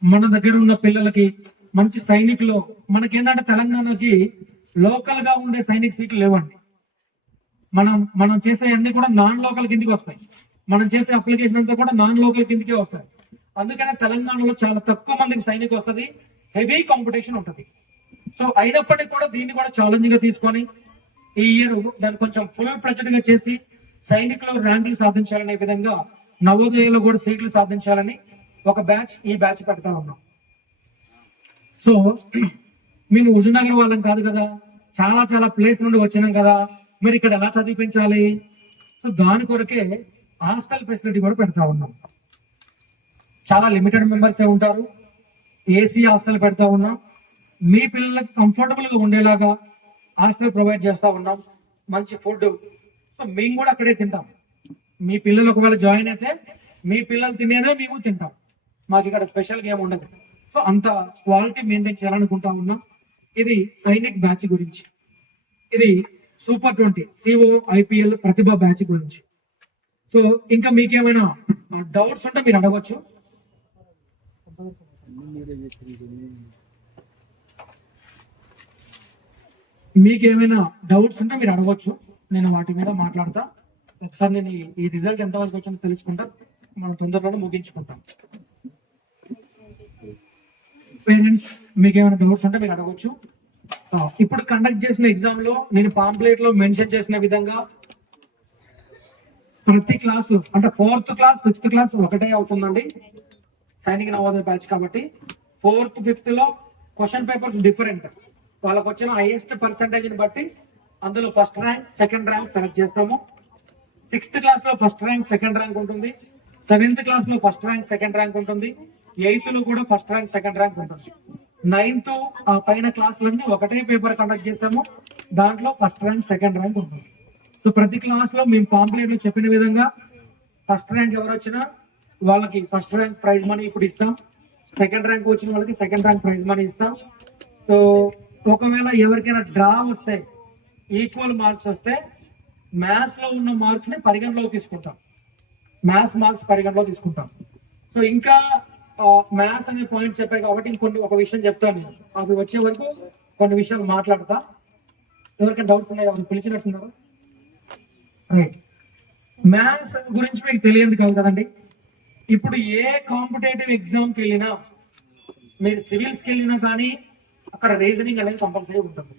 మన దగ్గర ఉన్న పిల్లలకి మంచి సైనికులు, మనకేంటంటే తెలంగాణకి లోకల్ గా ఉండే సైనిక సీట్లు లేవండి. మనం చేసే అన్ని కూడా నాన్ లోకల్ కిందికి వస్తాయి. మనం చేసే అప్లికేషన్ అంతా కూడా నాన్ లోకల్ కిందికే వస్తాయి. అందుకనే తెలంగాణలో చాలా తక్కువ మందికి సైనిక వస్తుంది, హెవీ కాంపిటీషన్ ఉంటుంది. సో అయినప్పటికీ కూడా దీన్ని కూడా ఛాలెంజ్ గా తీసుకొని ఈ ఇయర్ దాన్ని కొంచెం ఫుల్ ప్లెజ్డ్ గా చేసి సైనికులు ర్యాంకులు సాధించాలనే విధంగా నవోదయలో కూడా సీట్లు సాధించాలని ఒక బ్యాచ్ ఈ బ్యాచ్ పెడతా ఉన్నాం. సో మేము హుజూర్నగర్ వాళ్ళం కాదు కదా, చాలా చాలా ప్లేస్ నుండి వచ్చినాం కదా, మరి ఇక్కడ ఎలా చదివించాలి? సో దాని కొరకే హాస్టల్ ఫెసిలిటీ కూడా పెడతా ఉన్నాం. చాలా లిమిటెడ్ మెంబర్సే ఉంటారు, ఏసీ హాస్టల్ పెడతా ఉన్నాం. మీ పిల్లలకి కంఫర్టబుల్ గా ఉండేలాగా హాస్టల్ ప్రొవైడ్ చేస్తా ఉన్నాం. మంచి ఫుడ్, సో మేము కూడా అక్కడే తింటాం. మీ పిల్లలు ఒకవేళ జాయిన్ అయితే మీ పిల్లలు తినేదే మేము తింటాం. మాకు ఇక్కడ స్పెషల్ గా ఏమి ఉండదు. సో అంత క్వాలిటీ మెయింటైన్ చేయాలనుకుంటా ఉన్నాం. ఇది సైనిక్ బ్యాచ్ గురించి. ఇది సూపర్ 20 సిఓ ఐపీఎల్ ప్రతిభ బ్యాచ్ గురించి. సో ఇంకా మీకేమైనా డౌట్స్ ఉంటే మీరు అడగచ్చు. మీకేమైనా డౌట్స్ ఉంటే మీరు అడగచ్చు, నేను వాటి మీద మాట్లాడతా. ఒకసారి నేను ఈ రిజల్ట్ ఎంతవరకు వచ్చిందో తెలుసుకుంటా, మనం తొందరలోనే ముగించుకుంటాం. పేరెంట్స్ మీకు ఏమైనా డౌట్స్ ఉంటే మీరు అడగచ్చు. ఇప్పుడు కండక్ట్ చేసిన ఎగ్జామ్ లో నేను పాంప్లెట్ లో మెన్షన్ చేసిన విధంగా ప్రతి క్లాస్ అంటే 4th క్లాస్ 5th క్లాస్ ఒకటే అవుతుందండి, సైనిక నవోదయ బ్యాచ్ కాబట్టి. 4th 5th లో క్వశ్చన్ పేపర్స్ డిఫరెంట్. వాళ్ళకి వచ్చిన హైయెస్ట్ పర్సంటేజ్ ని బట్టి అందులో first rank second rank select చేస్తాము. 6th క్లాస్ లో ఫస్ట్ ర్యాంక్ సెకండ్ ర్యాంక్ ఉంటుంది, 7th క్లాస్ లో ఫస్ట్ ర్యాంక్ సెకండ్ ర్యాంక్ ఉంటుంది, 8th లో కూడా ఫస్ట్ ర్యాంక్ సెకండ్ ర్యాంక్ ఉంటుంది. 9th ఆ పైన క్లాసులన్నీ ఒకటే పేపర్ కండక్ట్ చేస్తాము, దాంట్లో ఫస్ట్ ర్యాంక్ సెకండ్ ర్యాంక్ ఉంటుంది. సో ప్రతి క్లాస్ లో మేము పాంప్లెట్ లో చెప్పిన విధంగా ఫస్ట్ ర్యాంక్ ఎవరు వచ్చినా వాళ్ళకి ఫస్ట్ ర్యాంక్ ప్రైజ్ మనీ ఇప్పుడు ఇస్తాం, సెకండ్ ర్యాంక్ వచ్చిన వాళ్ళకి సెకండ్ ర్యాంక్ ప్రైజ్ మనీ ఇస్తాం. సో ఒకవేళ ఎవరికైనా డ్రా వస్తే, ఈక్వల్ మార్క్స్ వస్తే మ్యాథ్స్ లో ఉన్న మార్క్స్ ని పరిగణలోకి తీసుకుంటాం, మ్యాథ్స్ మార్క్స్ పరిగణలో తీసుకుంటాం. సో ఇంకా మ్యాథ్స్ అనే పాయింట్ చెప్పాయి కాబట్టి ఇంకొన్ని ఒక విషయం చెప్తాను, అది వచ్చే వరకు కొన్ని విషయాలు మాట్లాడతా. ఎవరికైనా డౌట్స్ ఉన్నాయి? ఎవరు పిలిచినట్టున్నారు? రైట్. మ్యాథ్స్ గురించి మీకు తెలియదు కాదు కదండి. ఇప్పుడు ఏ కాంపిటేటివ్ ఎగ్జామ్కి వెళ్ళినా, మీరు సివిల్స్కి వెళ్ళినా కానీ అక్కడ రీజనింగ్ అనేది కంపల్సరీ ఉంటుంది.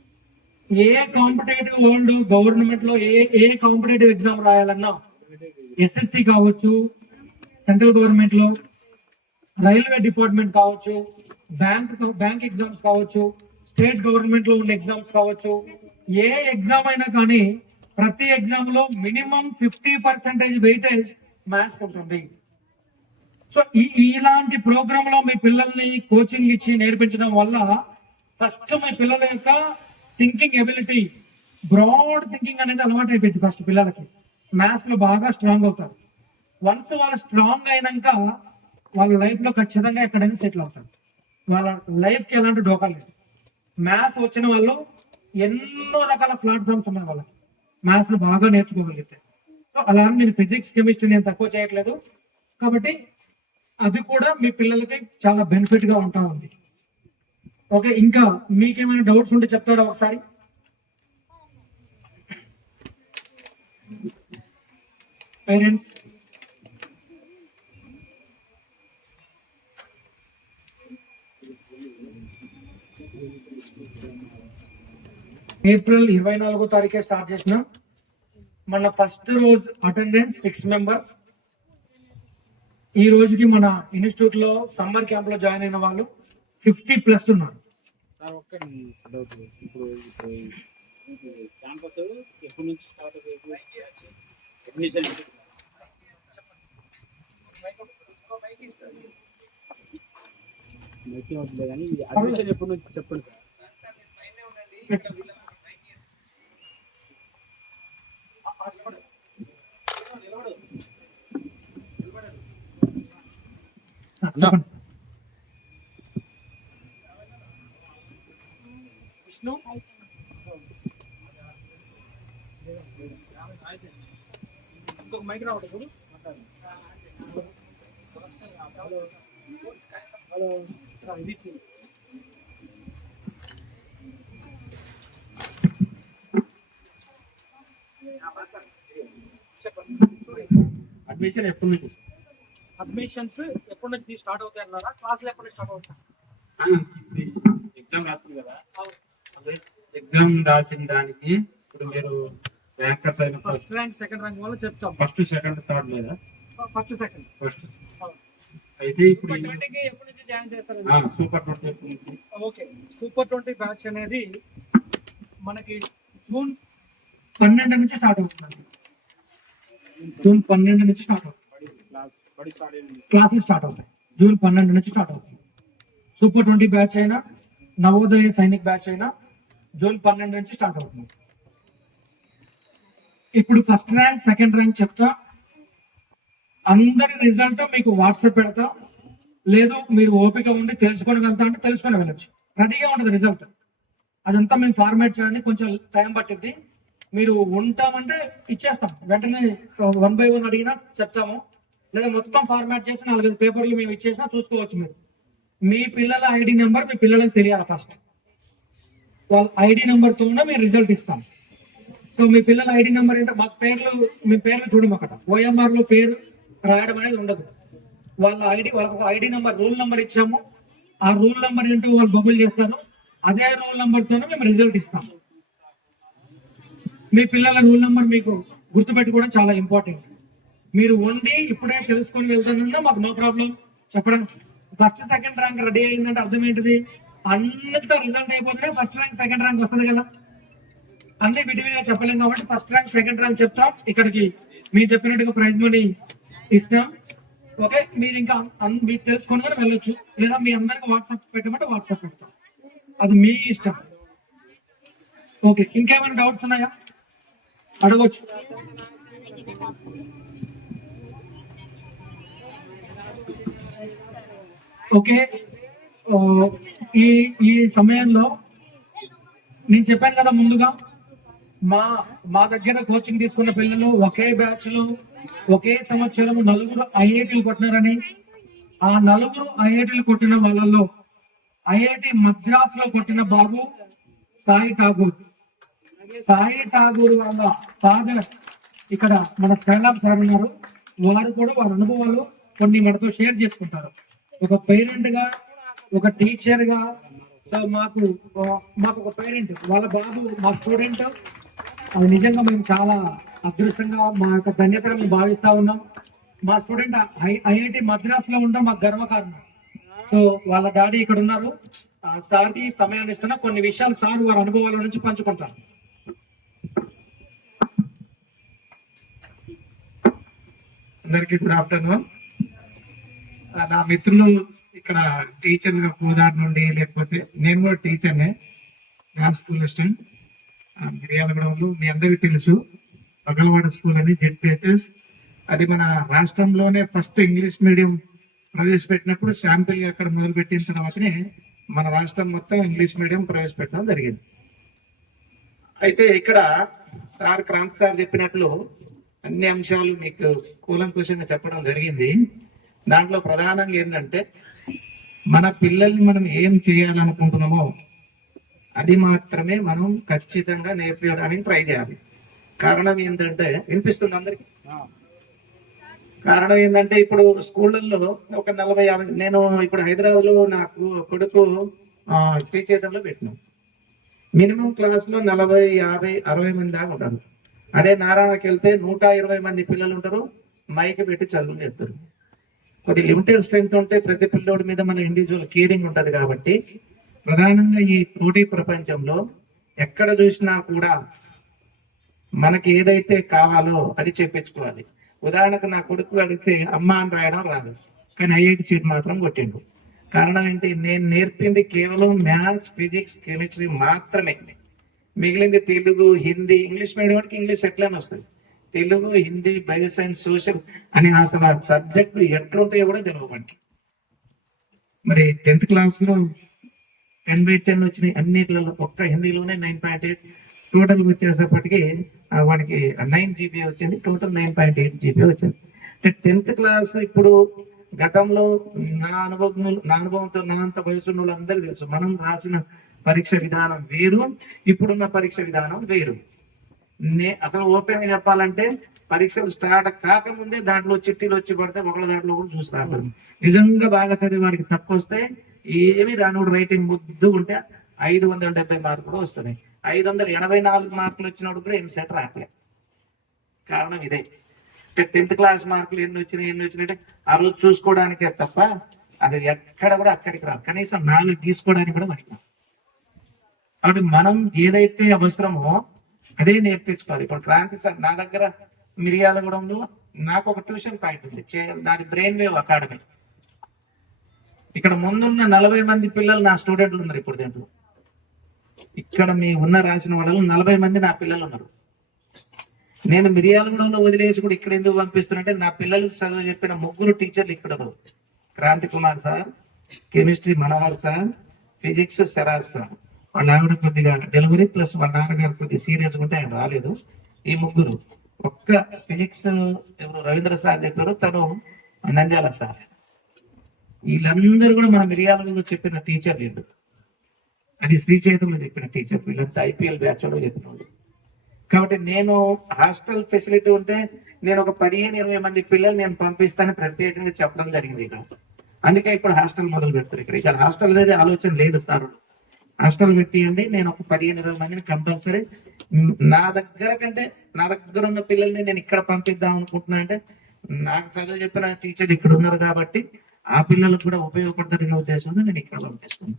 ఏ కాంపిటేటివ్ వరల్డ్ గవర్నమెంట్ లో ఏ కాంపిటేటివ్ ఎగ్జామ్ రాయాలన్నా, ఎస్ఎస్సి కావచ్చు, సెంట్రల్ గవర్నమెంట్ లో రైల్వే డిపార్ట్మెంట్ కావచ్చు, బ్యాంక్ ఎగ్జామ్స్ కావచ్చు, స్టేట్ గవర్నమెంట్ లో ఉన్న ఎగ్జామ్స్ కావచ్చు, ఏ ఎగ్జామ్ అయినా కానీ ప్రతి ఎగ్జామ్ లో మినిమం 50% వెయిటేజ్ మ్యాథ్స్ ఉంటుంది. సో ఇలాంటి ప్రోగ్రామ్ లో మీ పిల్లల్ని కోచింగ్ ఇచ్చి నేర్పించడం వల్ల ఫస్ట్ మీ పిల్లల యొక్క థింకింగ్ ఎబిలిటీ, బ్రాడ్ థింకింగ్ అనేది అలవాటు అయిపోయింది. ఫస్ట్ పిల్లలకి మ్యాథ్స్ లో బాగా స్ట్రాంగ్ అవుతారు. వన్స్ వాళ్ళు స్ట్రాంగ్ అయినాక వాళ్ళ లైఫ్ లో ఖచ్చితంగా ఎక్కడైనా సెటిల్ అవుతారు. వాళ్ళ లైఫ్ కి ఎలాంటి డోకా లేదు. మ్యాథ్స్ వచ్చిన వాళ్ళు ఎన్నో రకాల ప్లాట్ఫామ్స్ ఉన్నాయి వాళ్ళకి, మ్యాథ్స్ లో బాగా నేర్చుకోగలిగితే. సో అలా నేను ఫిజిక్స్ కెమిస్ట్రీ నేను తక్కువ చేయట్లేదు, కాబట్టి అది కూడా మీ పిల్లలకి చాలా బెనిఫిట్ గా ఉంటా ఉంది. ఓకే, ఇంకా మీకేమైనా డౌట్స్ ఉంటే చెప్తారా ఒకసారి? పేరెంట్స్, ఏప్రిల్ 24వ తారీఖే స్టార్ట్ చేసిన మన ఫస్ట్ రోజు అటెండెన్స్ 6 మెంబర్స్. ఈ రోజుకి మన ఇన్స్టిట్యూట్ లో సమ్మర్ క్యాంప్ లో జాయిన్ అయిన వాళ్ళు 50+ ఉన్నారు. ఒక్క డౌట్ ఇప్పుడు క్యాంపస్ ఎప్పటి నుంచి స్టార్ట్ అవుతుంది అడ్మిషన్ మైకి అవుతుంది కానీ అడ్మిషన్ ఎప్పటి నుంచి చెప్పండి సార్ చెప్పండి సార్. విష్ణు ఇంకొక మైక్ రావట్లేదు. అడ్మిషన్ ఎప్పటి నుంచి? అడ్మిషన్స్ ఎప్పటి నుంచి స్టార్ట్ అవుతాయి అన్నారా? క్లాసులు ఎప్పటి నుంచి స్టార్ట్ అవుతాయి? ఎగ్జామ్ రాసింది కదా, ఎగ్జామ్ రాసిన దానికి ఇప్పుడు మీరు ర్యాంకర్స్ అయిన ఫస్ట్ ర్యాంక్ సెకండ్ ర్యాంక్ వల్ల చెప్తాం. ఫస్ట్ సెకండ్ థర్డ్ లేదా? First second. ఫస్ట్ అయితే ఇప్పుడు సూపర్ 20 ఓకే, సూపర్ 20 బ్యాచ్ అనేది మనకి జూన్ 12 నుంచి స్టార్ట్ అవుతుంది. జూన్ 12 నుంచి స్టార్ట్ అవుతుంది. క్లాసులు స్టార్ట్ అవుతాయి. జూన్ 12 నుంచి స్టార్ట్ అవుతుంది. సూపర్ 20 బ్యాచ్ అయినా నవోదయ సైనిక్ బ్యాచ్ అయినా జూన్ 12 నుంచి స్టార్ట్ అవుతుంది. ఇప్పుడు ఫస్ట్ ర్యాంక్ సెకండ్ ర్యాంక్ చెప్తా, అందరి రిజల్ట్ మీకు వాట్సాప్ పెడతా. లేదు మీరు ఓపిక ఉండి తెలుసుకొని వెళ్తా అంటే తెలుసుకొని వెళ్ళొచ్చు. రెడీగా ఉంటుంది రిజల్ట్. అదంతా మేము ఫార్మాట్ చేయడానికి కొంచెం టైం పట్టింది. మీరు ఉంటామంటే ఇచ్చేస్తాం వెంటనే, 1 by 1 అడిగినా చెప్తాము. లేదా మొత్తం ఫార్మాట్ చేసి 4-5 పేపర్లు మేము ఇచ్చేసినా చూసుకోవచ్చు. మీరు మీ పిల్లల ఐడి నెంబర్ మీ పిల్లలకు తెలియాలి. ఫస్ట్ వాళ్ళ ఐడి నెంబర్తోనే మీరు రిజల్ట్ ఇస్తాం. సో మీ పిల్లల ఐడి నెంబర్ ఏంటో మాకు పేర్లు, మీ పేర్లు చూడమొకట ఓఎంఆర్ లో పేరు రాయడం అనేది ఉండదు. వాళ్ళకి ఒక ఐడి నెంబర్, రూల్ నెంబర్ ఇచ్చాము. ఆ రూల్ నెంబర్ ఏంటో వాళ్ళు బబుల్ చేస్తారు. అదే రూల్ నెంబర్ తోనే మేము రిజల్ట్ ఇస్తాం. మీ పిల్లల రూల్ నెంబర్ మీకు గుర్తుపెట్టుకోవడం చాలా ఇంపార్టెంట్. మీరు ఉండి ఇప్పుడే తెలుసుకొని వెళ్తానన్నా మాకు నో ప్రాబ్లం చెప్పడం. ఫస్ట్ సెకండ్ ర్యాంక్ రెడీ అయిందంటే అర్థం ఏంటిది? అన్నిటితో రిజల్ట్ అయిపోతేనే ఫస్ట్ ర్యాంక్ సెకండ్ ర్యాంక్ వస్తుంది కదా. అన్ని విడివిడిగా చెప్పలేం కాబట్టి ఫస్ట్ ర్యాంక్ సెకండ్ ర్యాంక్ చెప్తాం. ఇక్కడికి మీరు చెప్పినట్టుగా ప్రైజ్ మనీ ఇస్తాం. ఓకే, మీరు ఇంకా మీరు తెలుసుకొని కూడా వెళ్ళొచ్చు. లేదా మీ అందరికి వాట్సాప్ పెట్టమంటే వాట్సాప్ పెడతాం. అది మీ ఇష్టం. ఓకే, ఇంకేమైనా డౌట్స్ ఉన్నాయా? అడగొచ్చు. ఓకే, ఈ సమయంలో నేను చెప్పాను కదా ముందుగా, మా దగ్గర కోచింగ్ తీసుకున్న పిల్లలు ఒకే బ్యాచ్ లో ఒకే సంవత్సరం 4 ఐఐటీలు కొట్టినారని. ఆ 4 ఐఐటీలు కొట్టిన వాళ్ళలో ఐఐటి మద్రాస్ లో కొట్టిన బాబు సాయి ఠాగూర్. సాయి ఠాగూర్ వాళ్ళ ఫాదర్ ఇక్కడ మన స్కైలాబ్ సార్ ఉన్నారు. వారు కూడా వారి అనుభవాలు కొన్ని మనతో షేర్ చేసుకుంటారు. ఒక పేరెంట్ గా, ఒక టీచర్ గా. సో మాకు ఒక పేరెంట్ వాళ్ళ బాబు మా స్టూడెంట్. అది నిజంగా మేము చాలా అదృష్టంగా, మా యొక్క ధన్యతగా మేము భావిస్తా ఉన్నాం. మా స్టూడెంట్ ఐఐటి మద్రాస్ లో ఉండడం మాకు గర్వకారణం. సో వాళ్ళ డాడీ ఇక్కడ ఉన్నారు. సార్కి సమయాన్ని ఇస్తున్నా, కొన్ని విషయాలు సార్ వారి అనుభవాల నుంచి పంచుకుంటారు. అందరికీ గుడ్ ఆఫ్టర్నూన్. నా మిత్రులు ఇక్కడ టీచర్గా కోదాడు నుండి, లేకపోతే నేను కూడా టీచర్నే, మ్యాథ్స్ స్కూల్ అసిస్టెంట్ మిర్యాలగూడెంలో. మీ అందరికీ తెలుసు పగలవాడ స్కూల్ అని, జెడ్పిహెచ్ఎస్. అది మన రాష్ట్రంలోనే ఫస్ట్ ఇంగ్లీష్ మీడియం ప్రవేశపెట్టినప్పుడు శాంపిల్ అక్కడ మొదలుపెట్టిన తర్వాతనే మన రాష్ట్రం మొత్తం ఇంగ్లీష్ మీడియం ప్రవేశపెట్టడం జరిగింది. అయితే ఇక్కడ సార్ క్రాంతి సార్ చెప్పినట్లు అన్ని అంశాలు మీకు కూలంకుషంగా చెప్పడం జరిగింది. దాంట్లో ప్రధానంగా ఏంటంటే, మన పిల్లల్ని మనం ఏం చేయాలనుకుంటున్నామో అది మాత్రమే మనం ఖచ్చితంగా నేర్పించడానికి ట్రై చేయాలి. కారణం ఏంటంటే, వినిపిస్తుంది అందరికి? కారణం ఏంటంటే, ఇప్పుడు స్కూళ్ళల్లో ఒక 40-50, నేను ఇప్పుడు హైదరాబాద్ లో నాకు కొడుకు శ్రీ చైతన్యలో పెట్టినాం. మినిమం క్లాస్ లో 40, 50, 60 మంది దాకా ఉంటారు. అదే నారాయణకి వెళ్తే 120 మంది పిల్లలు ఉంటారు. మైక్ పెట్టి చదువు చెప్తారు. కొద్ది లిమిటెడ్ స్ట్రెంత్ ఉంటే ప్రతి పిల్లోడి మీద మన ఇండివిజువల్ కేరింగ్ ఉంటది. కాబట్టి ప్రధానంగా ఈ పోటీ ప్రపంచంలో ఎక్కడ చూసినా కూడా మనకి ఏదైతే కావాలో అది చెప్పించుకోవాలి. ఉదాహరణకు నా కొడుకు అడిగితే అమ్మ అని రాయడం రాదు, కానీ ఐఐటి సీట్ మాత్రం కొట్టిండు. కారణం ఏంటి? నేను నేర్పింది కేవలం మ్యాథ్స్, ఫిజిక్స్, కెమిస్ట్రీ మాత్రమే. మిగిలింది తెలుగు, హిందీ, ఇంగ్లీష్ మీడియం వాడికి ఇంగ్లీష్ ఎట్లనే వస్తుంది. Telugu, Hindi, bio science, social అని అసలు ఆ సబ్జెక్టులు ఎట్లుంటాయో కూడా తెలియదు వాడికి. మరి 10th క్లాస్లో 10/10 వచ్చినాయి అన్నిట్లలో. ఒక్క హిందీలోనే 9.8, టోటల్ వచ్చేసేపటికి వాడికి 9 GB వచ్చింది, టోటల్ 9.8 GB వచ్చింది. అంటే 10th క్లాస్ ఇప్పుడు గతంలో నా అనుభవంతో నా అంత వయసు ఉన్న వాళ్ళందరూ తెలుసు, మనం రాసిన పరీక్ష విధానం వేరు, ఇప్పుడున్న పరీక్ష విధానం వేరు. అసలు ఓపెన్ గా చెప్పాలంటే పరీక్షలు స్టార్ట్ కాకముందే దాంట్లో చిట్టీలు వచ్చి పడితే ఒకళ్ళ దాంట్లో కూడా చూస్తారు. నిజంగా బాగా చదివి వాడికి తక్కువ వస్తే ఏమి రానుడు రైటింగ్ ముద్దు ఉంటే 570 మార్కులు వస్తున్నాయి. 584 మార్కులు వచ్చినప్పుడు కూడా ఎంసెట్ రావట్లేదు. కారణం ఇదే. 10th క్లాస్ మార్కులు ఎన్ని వచ్చినాయంటే ఆ రోజు చూసుకోవడానికే తప్ప అది ఎక్కడ కూడా అక్కడికి రాదు. కనీసం 4 గీసుకోవడానికి కూడా మనకి. కాబట్టి మనం ఏదైతే అవసరమో అదే నేర్పించుకోవాలి. ఇప్పుడు క్రాంతి సార్ నా దగ్గర మిర్యాలగూడెంలో నాకు ఒక ట్యూషన్ పాయింట్ ఉంది, నాది బ్రెయిన్ వేవ్ అకాడమీ. ఇక్కడ ముందున్న 40 మంది పిల్లలు నా స్టూడెంట్లు ఉన్నారు ఇప్పుడు దీంట్లో. ఇక్కడ మీ రాసిన వాళ్ళు 40 మంది నా పిల్లలు ఉన్నారు. నేను మిర్యాలగూడెంలో వదిలేసి కూడా ఇక్కడ ఎందుకు పంపిస్తున్నట్టే నా పిల్లలకు చదువు చెప్పిన 3 టీచర్లు ఇక్కడ ఉన్నారు. Kranthi Kumar sir, chemistry Manohar sir, physics Saraj sir. వాళ్ళ ఆవిడ కొద్దిగా డెలివరీ ప్లస్ వాళ్ళ నాన్నగారు కొద్దిగా సీరియస్ ఉంటే ఆయన రాలేదు. ఈ 3 ఒక్క ఫిజిక్స్ ఎవరు రవీంద్ర సార్ చెప్పారు, తను నంద్యాల సార్. వీళ్ళందరూ కూడా మన మిర్యాలలో చెప్పిన టీచర్ లేదు, అది శ్రీ చైతన్యలో చెప్పిన టీచర్. వీళ్ళంతా IPL బ్యాచ్ లో చెప్పిన వాళ్ళు. కాబట్టి నేను హాస్టల్ ఫెసిలిటీ ఉంటే నేను ఒక 15-20 మంది పిల్లలు నేను పంపిస్తానని ప్రత్యేకంగా చెప్పడం జరిగింది ఇక్కడ. అందుకే ఇప్పుడు హాస్టల్ మొదలు పెడతారు. ఇక్కడ హాస్టల్ అనేది ఆలోచన లేదు సార్. హాస్టల్ పెట్టియండి, నేను ఒక 15-20 మందిని కంపల్సరీ నా దగ్గర ఉన్న పిల్లల్ని నేను ఇక్కడ పంపిద్దాం అనుకుంటున్నా. అంటే నాకు చదువు చెప్పిన టీచర్ ఇక్కడ ఉన్నారు కాబట్టి ఆ పిల్లలకు కూడా ఉపయోగపడతారనే ఉద్దేశంతో నేను ఇక్కడ పంపిస్తున్నాను.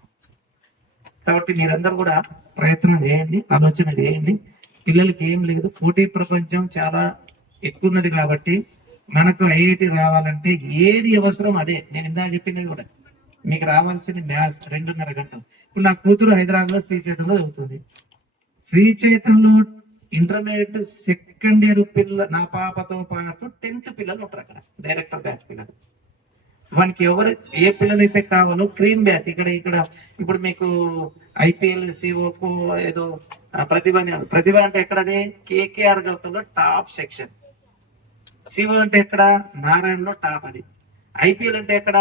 కాబట్టి మీరందరూ కూడా ప్రయత్నం చేయండి, ఆలోచన చేయండి. పిల్లలకి ఏం లేదు, పోటీ ప్రపంచం చాలా ఎక్కువ ఉన్నది కాబట్టి మనకు ఐఐటి రావాలంటే ఏది అవసరం అదే. నేను ఇందాక చెప్పింది కూడా మీకు రావాల్సింది మ్యాథ్స్ 2.5 గంటలు. ఇప్పుడు నా కూతురు హైదరాబాద్ లో శ్రీ చైతన్యలో చదువుతుంది. శ్రీ చైతన్యలో ఇంటర్మీడియట్ సెకండ్ ఇయర్ నా పాపతో పాటు 10th పిల్లలు ఉంటారు అక్కడ, డైరెక్టర్ బ్యాచ్ పిల్లలు. వానికి ఏ పిల్లలు అయితే కావాలో క్రీమ్ బ్యాచ్ ఇక్కడ ఇప్పుడు మీకు IPL COకు ఏదో ప్రతిభ అంటే ఎక్కడది KKR గౌతంలో టాప్ సెక్షన్, CO అంటే ఎక్కడ నారాయణలో టాప్, అది IPL అంటే ఎక్కడ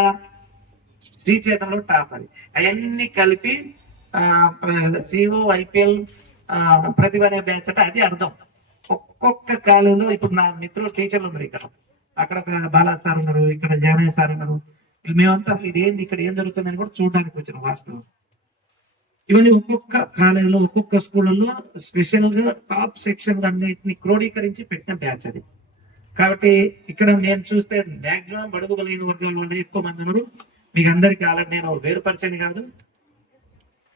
శ్రీ చైతన్యలో టాప్. అది అవన్నీ కలిపి CO IPL ప్రతిభ అనే బ్యాచ్ అంటే అది అర్థం. ఒక్కొక్క కాలంలో ఇప్పుడు నా మిత్రులు టీచర్లు ఉన్నారు ఇక్కడ, అక్కడ బాలా సార్ ఉన్నారు, ఇక్కడ జానయ్య సార్ ఉన్నారు. మేమంతా ఇదేంది ఇక్కడ ఏం జరుగుతుందని కూడా చూడడానికి వచ్చిన వాస్తవం. ఇవన్నీ ఒక్కొక్క కాలేజీలో ఒక్కొక్క స్కూళ్ళలో స్పెషల్ గా టాప్ సెక్షన్ అన్నిటిని క్రోడీకరించి పెట్టిన బ్యాచ్ అది. కాబట్టి ఇక్కడ నేను చూస్తే మాక్సిమం బడుగు బలైన వర్గాల వాళ్ళు ఎక్కువ మంది ఉన్నారు. మీకు అందరికీ ఆల్రెడీ నేను వేరుపరచని కాదు,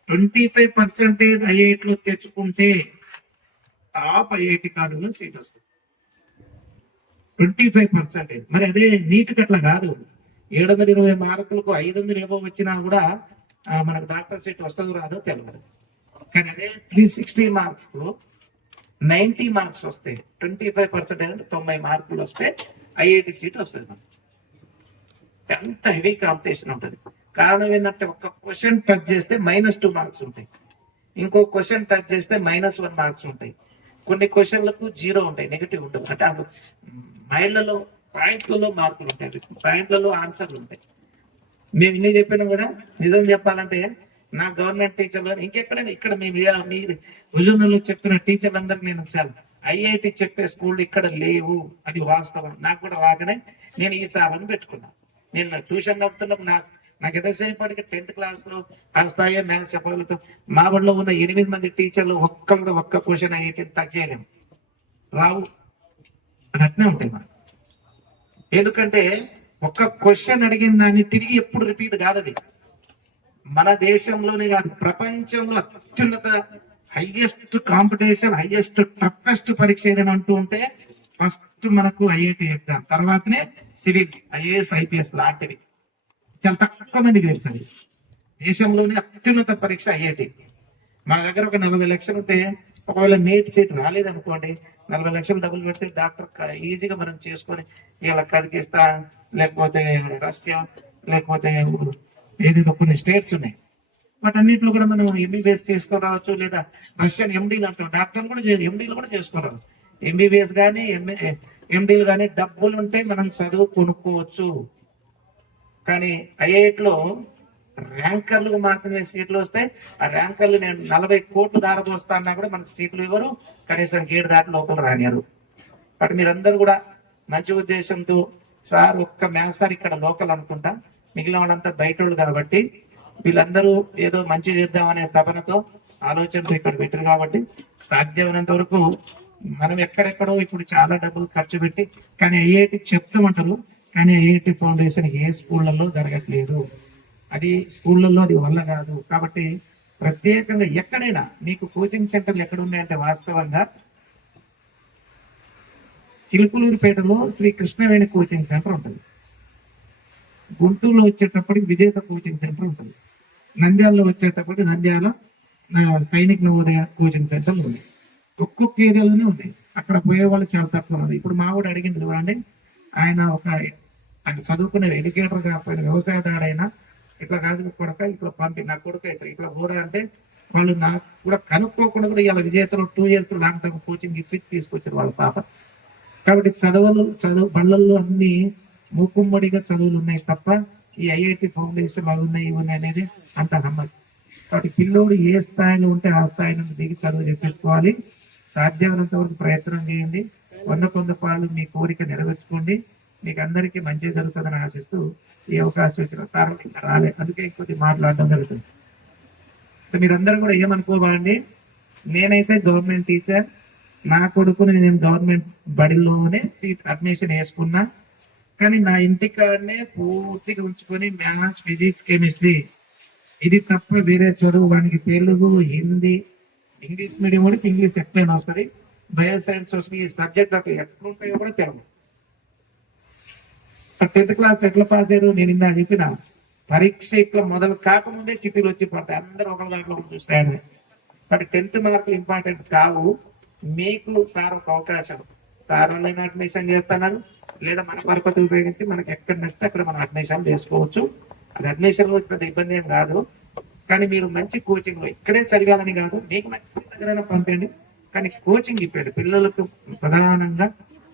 25% ఐఐటిలో తెచ్చుకుంటే టాప్ ఐఐటి కార్డులో సీట్ వస్తుంది. 25%. మరి అదే నీట్కి అట్లా కాదు, 720 మార్కులకు 500 ఏవో వచ్చినా కూడా మనకు డాక్టర్ సీట్ వస్తుందో రాదో తెలియదు. కానీ అదే 360 మార్క్స్ కు 90 మార్క్స్ వస్తాయి, 25% 90 మార్కులు వస్తే ఐఐటి సీట్ వస్తుంది మనకు. ఎంత హెవీ కాంపిటీషన్ ఉంటుంది. కారణం ఏంటంటే ఒక్క క్వశ్చన్ టచ్ చేస్తే -2 మార్క్స్ ఉంటాయి, ఇంకో క్వశ్చన్ టచ్ చేస్తే -1 మార్క్స్ ఉంటాయి, కొన్ని క్వశ్చన్లకు 0 ఉంటాయి, నెగిటివ్ ఉండవు. అంటే అది మైళ్ళలో పాయింట్లలో మార్కులు ఉంటాయి, పాయింట్లలో ఆన్సర్లు ఉంటాయి. మేము ఇన్ని చెప్పినా కూడా నిజం చెప్పాలంటే నా గవర్నమెంట్ టీచర్లు ఇంకెక్కడైనా ఇక్కడ మీ హుజూర్నగర్లో చెప్తున్న టీచర్లందరికీ నేను చాలా ఐఐటి చెప్పే స్కూల్ ఇక్కడ లేవు, అది వాస్తవం. నాకు కూడా రాకనే నేను ఈ సార్ని పెట్టుకున్నా. నేను ట్యూషన్ నడుపుతున్నప్పుడు నాకు ఎంతసేపటికి 10th క్లాస్ లో ఆ స్థాయి మ్యాథ్స్ చెప్పగలుగుతాం. మా బడిలో ఉన్న 8 మంది టీచర్లు ఒక్క క్వశ్చన్ ఐఐటి టచ్ చేయలేము, రావు. అది అట్నే ఉంటాయి మనకు. ఎందుకంటే ఒక్క క్వశ్చన్ అడిగిన దాన్ని తిరిగి ఎప్పుడు రిపీట్ కాదు. అది మన దేశంలోనే కాదు ప్రపంచంలో అత్యున్నత హైయెస్ట్ కాంపిటీషన్, హైయెస్ట్ టఫెస్ట్ పరీక్ష ఏదైనా అంటూ ఉంటే ఫస్ట్ మనకు ఐఐటి ఎగ్జామ్, తర్వాతనే సివిల్స్, ఐఏఎస్, ఐపీఎస్ లాంటివి. చాలా తక్కువ మందికి తెలుసు అది. దేశంలోనే అత్యున్నత పరీక్ష ఐఐటి. మా దగ్గర ఒక 40 లక్షలు ఉంటే, ఒకవేళ నీట్ సీట్ రాలేదనుకోండి, 40 లక్షలు డబ్బులు పెడితే డాక్టర్ ఈజీగా మనం చేసుకొని, ఇలా కజకిస్తాన్ లేకపోతే రష్యా లేకపోతే ఏదేదో కొన్ని స్టేట్స్ ఉన్నాయి, వాటన్నిటిలో కూడా మనం ఎంబీబీఎస్ చేసుకొని రావచ్చు. లేదా రష్యన్ ఎండీలు అంటాం, డాక్టర్ కూడా ఎండీలు కూడా చేసుకోరావచ్చు. ఎంబీబీఎస్ కానీ ఎండీలు కానీ డబ్బులు ఉంటే మనం చదువు కొనుక్కోవచ్చు. కానీ ఐఐటిలో ర్యాంకర్లకు మాత్రమే సీట్లు వస్తాయి. ఆ ర్యాంకర్లు నేను 40 కోట్లు దారపోస్తా అన్నా కూడా మనకు సీట్లు ఇవ్వరు, కనీసం గేట్ దాటి లోపల రానియరు. కాబట్టి మీరందరూ కూడా మంచి ఉద్దేశంతో, సార్ ఒక్క మ్యాథ్స్ సార్ ఇక్కడ లోకల్ అనుకుంటా, మిగిలిన వాళ్ళంతా బయట వాళ్ళు కాబట్టి వీళ్ళందరూ ఏదో మంచి చేద్దామనే తపనతో ఆలోచనతో ఇక్కడ పెట్టరు. కాబట్టి సాధ్యమైనంత వరకు మనం ఎక్కడెక్కడో ఇప్పుడు చాలా డబ్బులు ఖర్చు పెట్టి, కానీ ఐఐటి చెప్తామంటారు, కానీ ఐఐటి ఫౌండేషన్ ఏ స్కూళ్ళల్లో జరగట్లేదు. అది స్కూళ్ళల్లో అది వల్ల కాదు. కాబట్టి ప్రత్యేకంగా ఎక్కడైనా మీకు కోచింగ్ సెంటర్లు ఎక్కడ ఉన్నాయంటే, వాస్తవంగా చిలుకులూరుపేటలో శ్రీ కృష్ణవేణి కోచింగ్ సెంటర్ ఉంటుంది. గుంటూరులో వచ్చేటప్పటికి విజేత కోచింగ్ సెంటర్ ఉంటుంది. నంద్యాలలో వచ్చేటప్పటికి నంద్యాల సైనిక్ నవోదయ కోచింగ్ సెంటర్ ఉంది. ఒక్కొక్క ఏరియాలోనే ఉన్నాయి. అక్కడ పోయే వాళ్ళు చాలా తక్కువ ఉంది. ఇప్పుడు మా కూడా అడిగింది చూడండి, ఆయన చదువుకునే ఎడ్యుకేటర్ కాకపోయిన వ్యవసాయదారైనా ఇట్లా కాదు కొడక ఇట్లా పంపి, నా కొడుక ఇట్లా పోరా అంటే వాళ్ళు నాకు కూడా కనుక్కోకుండా కూడా ఇలా విజేతలు 2 years లాంగ్ టర్మ్ కోచింగ్ ఇప్పించి తీసుకొచ్చారు వాళ్ళ పాప. కాబట్టి చదువు బళ్ళల్లో అన్ని మూకుమ్మడిగా చదువులు ఉన్నాయి తప్ప ఈ ఐఐటి ఫౌండేషన్ అవి ఉన్నాయి ఇవి ఉన్నాయి అనేది అంత నమ్మకం. కాబట్టి పిల్లోడు ఏ స్థాయిలో ఉంటే ఆ స్థాయి నుండి దిగి చదువు చెప్పించుకోవాలి. సాధ్యమైనంత వరకు ప్రయత్నం చేయండి. 100 పాలు మీ కోరిక నెరవేర్చుకోండి. మీకు అందరికీ మంచి జరుగుతుందని ఆశిస్తూ ఈ అవకాశం ఇచ్చిన సార్ రాలే, అందుకే కొద్ది మాట్లాడడం జరుగుతుంది. మీరందరూ కూడా ఏమనుకోవాలండి, నేనైతే గవర్నమెంట్ టీచర్, నా కొడుకుని నేను గవర్నమెంట్ బడిలోనే సీట్ అడ్మిషన్ వేసుకున్నా, కానీ నా ఇంటికాడనే పూర్తిగా ఉంచుకొని మ్యాథ్స్, ఫిజిక్స్, కెమిస్ట్రీ ఇది తప్ప వేరే చదువు వానికి తెలుగు, హిందీ, ఇంగ్లీష్ మీడియం కూడా ఇంగ్లీష్ ఎట్లయినా వస్తుంది, బయోసైన్స్ వస్తుంది, ఈ సబ్జెక్ట్ అట్లా ఎట్లుంటాయో కూడా తెలియదు. 10th క్లాస్ ఎట్లా పాస్ అయ్యారు, నేను ఇందా చెప్పిన పరీక్ష ఇట్లా మొదలు కాకముందే చిట్టీలు వచ్చి పడతాయి, అందరూ ఒకరి దాంట్లో చూస్తాయని. బట్ 10th మార్కులు ఇంపార్టెంట్ కావు. మీకు సార్ ఒక అవకాశం, సార్ వాళ్ళైనా అడ్మిషన్ చేస్తున్నారు, లేదా మన పరపతి ఉపయోగించి మనకి ఎక్కడ నచ్చితే అక్కడ మనం అడ్మిషన్ చేసుకోవచ్చు. అది అడ్మిషన్ పెద్ద ఇబ్బంది ఏం కాదు. కానీ మీరు మంచి కోచింగ్ లో ఇక్కడే చదివాలని కాదు, మీకు మంచి దగ్గర పంపండి, కానీ కోచింగ్ ఇప్పండి. పిల్లలకు ప్రధానంగా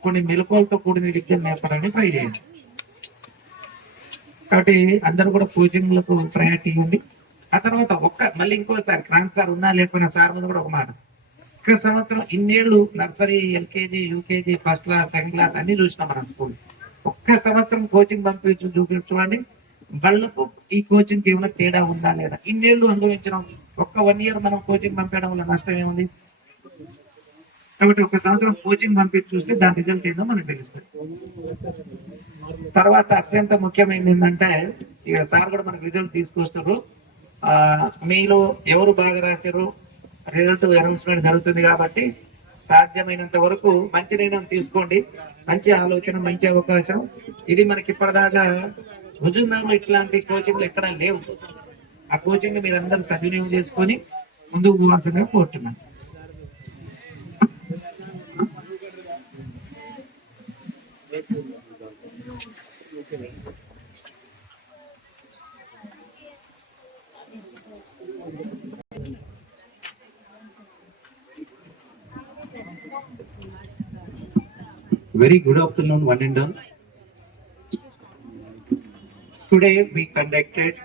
కొన్ని మెలకువలతో కూడిన విద్యను నేర్పడానికి ట్రై చేయండి. కాబట్టి అందరూ కూడా కోచింగ్లకు ప్రయారిటీ ఇవ్వండి. ఆ తర్వాత మళ్ళీ ఇంకోసారి క్రాంతి సార్ ఉన్నా లేకపోయినా సార్ మీద కూడా ఒక మాట, 1 సంవత్సరం ఇన్నేళ్ళు nursery, LKG, UKG, first class, second class అన్ని చూసినాం మనం స్కూల్. 1 సంవత్సరం కోచింగ్ పంపించి చూపించుకోండి, వాళ్ళకు ఈ కోచింగ్ ఏమైనా తేడా ఉందా లేదా. ఇన్నేళ్ళు అనుభవించడం, 1 year మనం కోచింగ్ పంపించడం వల్ల నష్టం ఏముంది. కాబట్టి 1 సంవత్సరం కోచింగ్ పంపించి చూస్తే దాని రిజల్ట్ ఏందో మనకు తెలుస్తుంది. తర్వాత అత్యంత ముఖ్యమైనది ఏంటంటే, ఇక సార్ కూడా మనకు రిజల్ట్ తీసుకొస్తారు. మీలో ఎవరు బాగా రాశారు రిజల్ట్ అనౌన్స్మెంట్ జరుగుతుంది. కాబట్టి సాధ్యమైనంత వరకు మంచి నిర్ణయం తీసుకోండి. మంచి ఆలోచన, మంచి అవకాశం ఇది. మనకి ఇప్పటిదాకా హుజూర్నగర్లో ఇట్లాంటి కోచింగ్లు ఎక్కడా లేవు. ఆ కోచింగ్ మీరందరూ సద్వినియోగం చేసుకొని ముందుకు పోవాల్సిందిగా కోరుతున్నాను. Very good afternoon, one and all. Today we conducted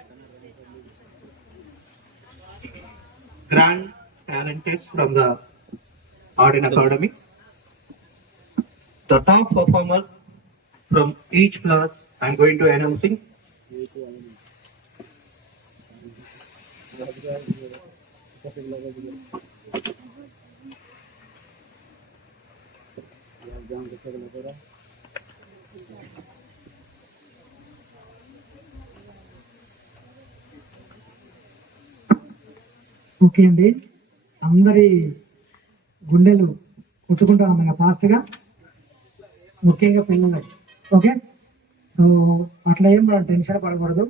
grand talent test from the Arden Academy. The top performer from each class I am going to announcing. Okay అండి, అందరి గుండెలు కొట్టుకుంటా ఉన్నాయి ఫాస్ట్గా, ముఖ్యంగా పిల్లలు. ఓకే, సో అట్లా ఏం మనం టెన్షన్ పడకూడదు.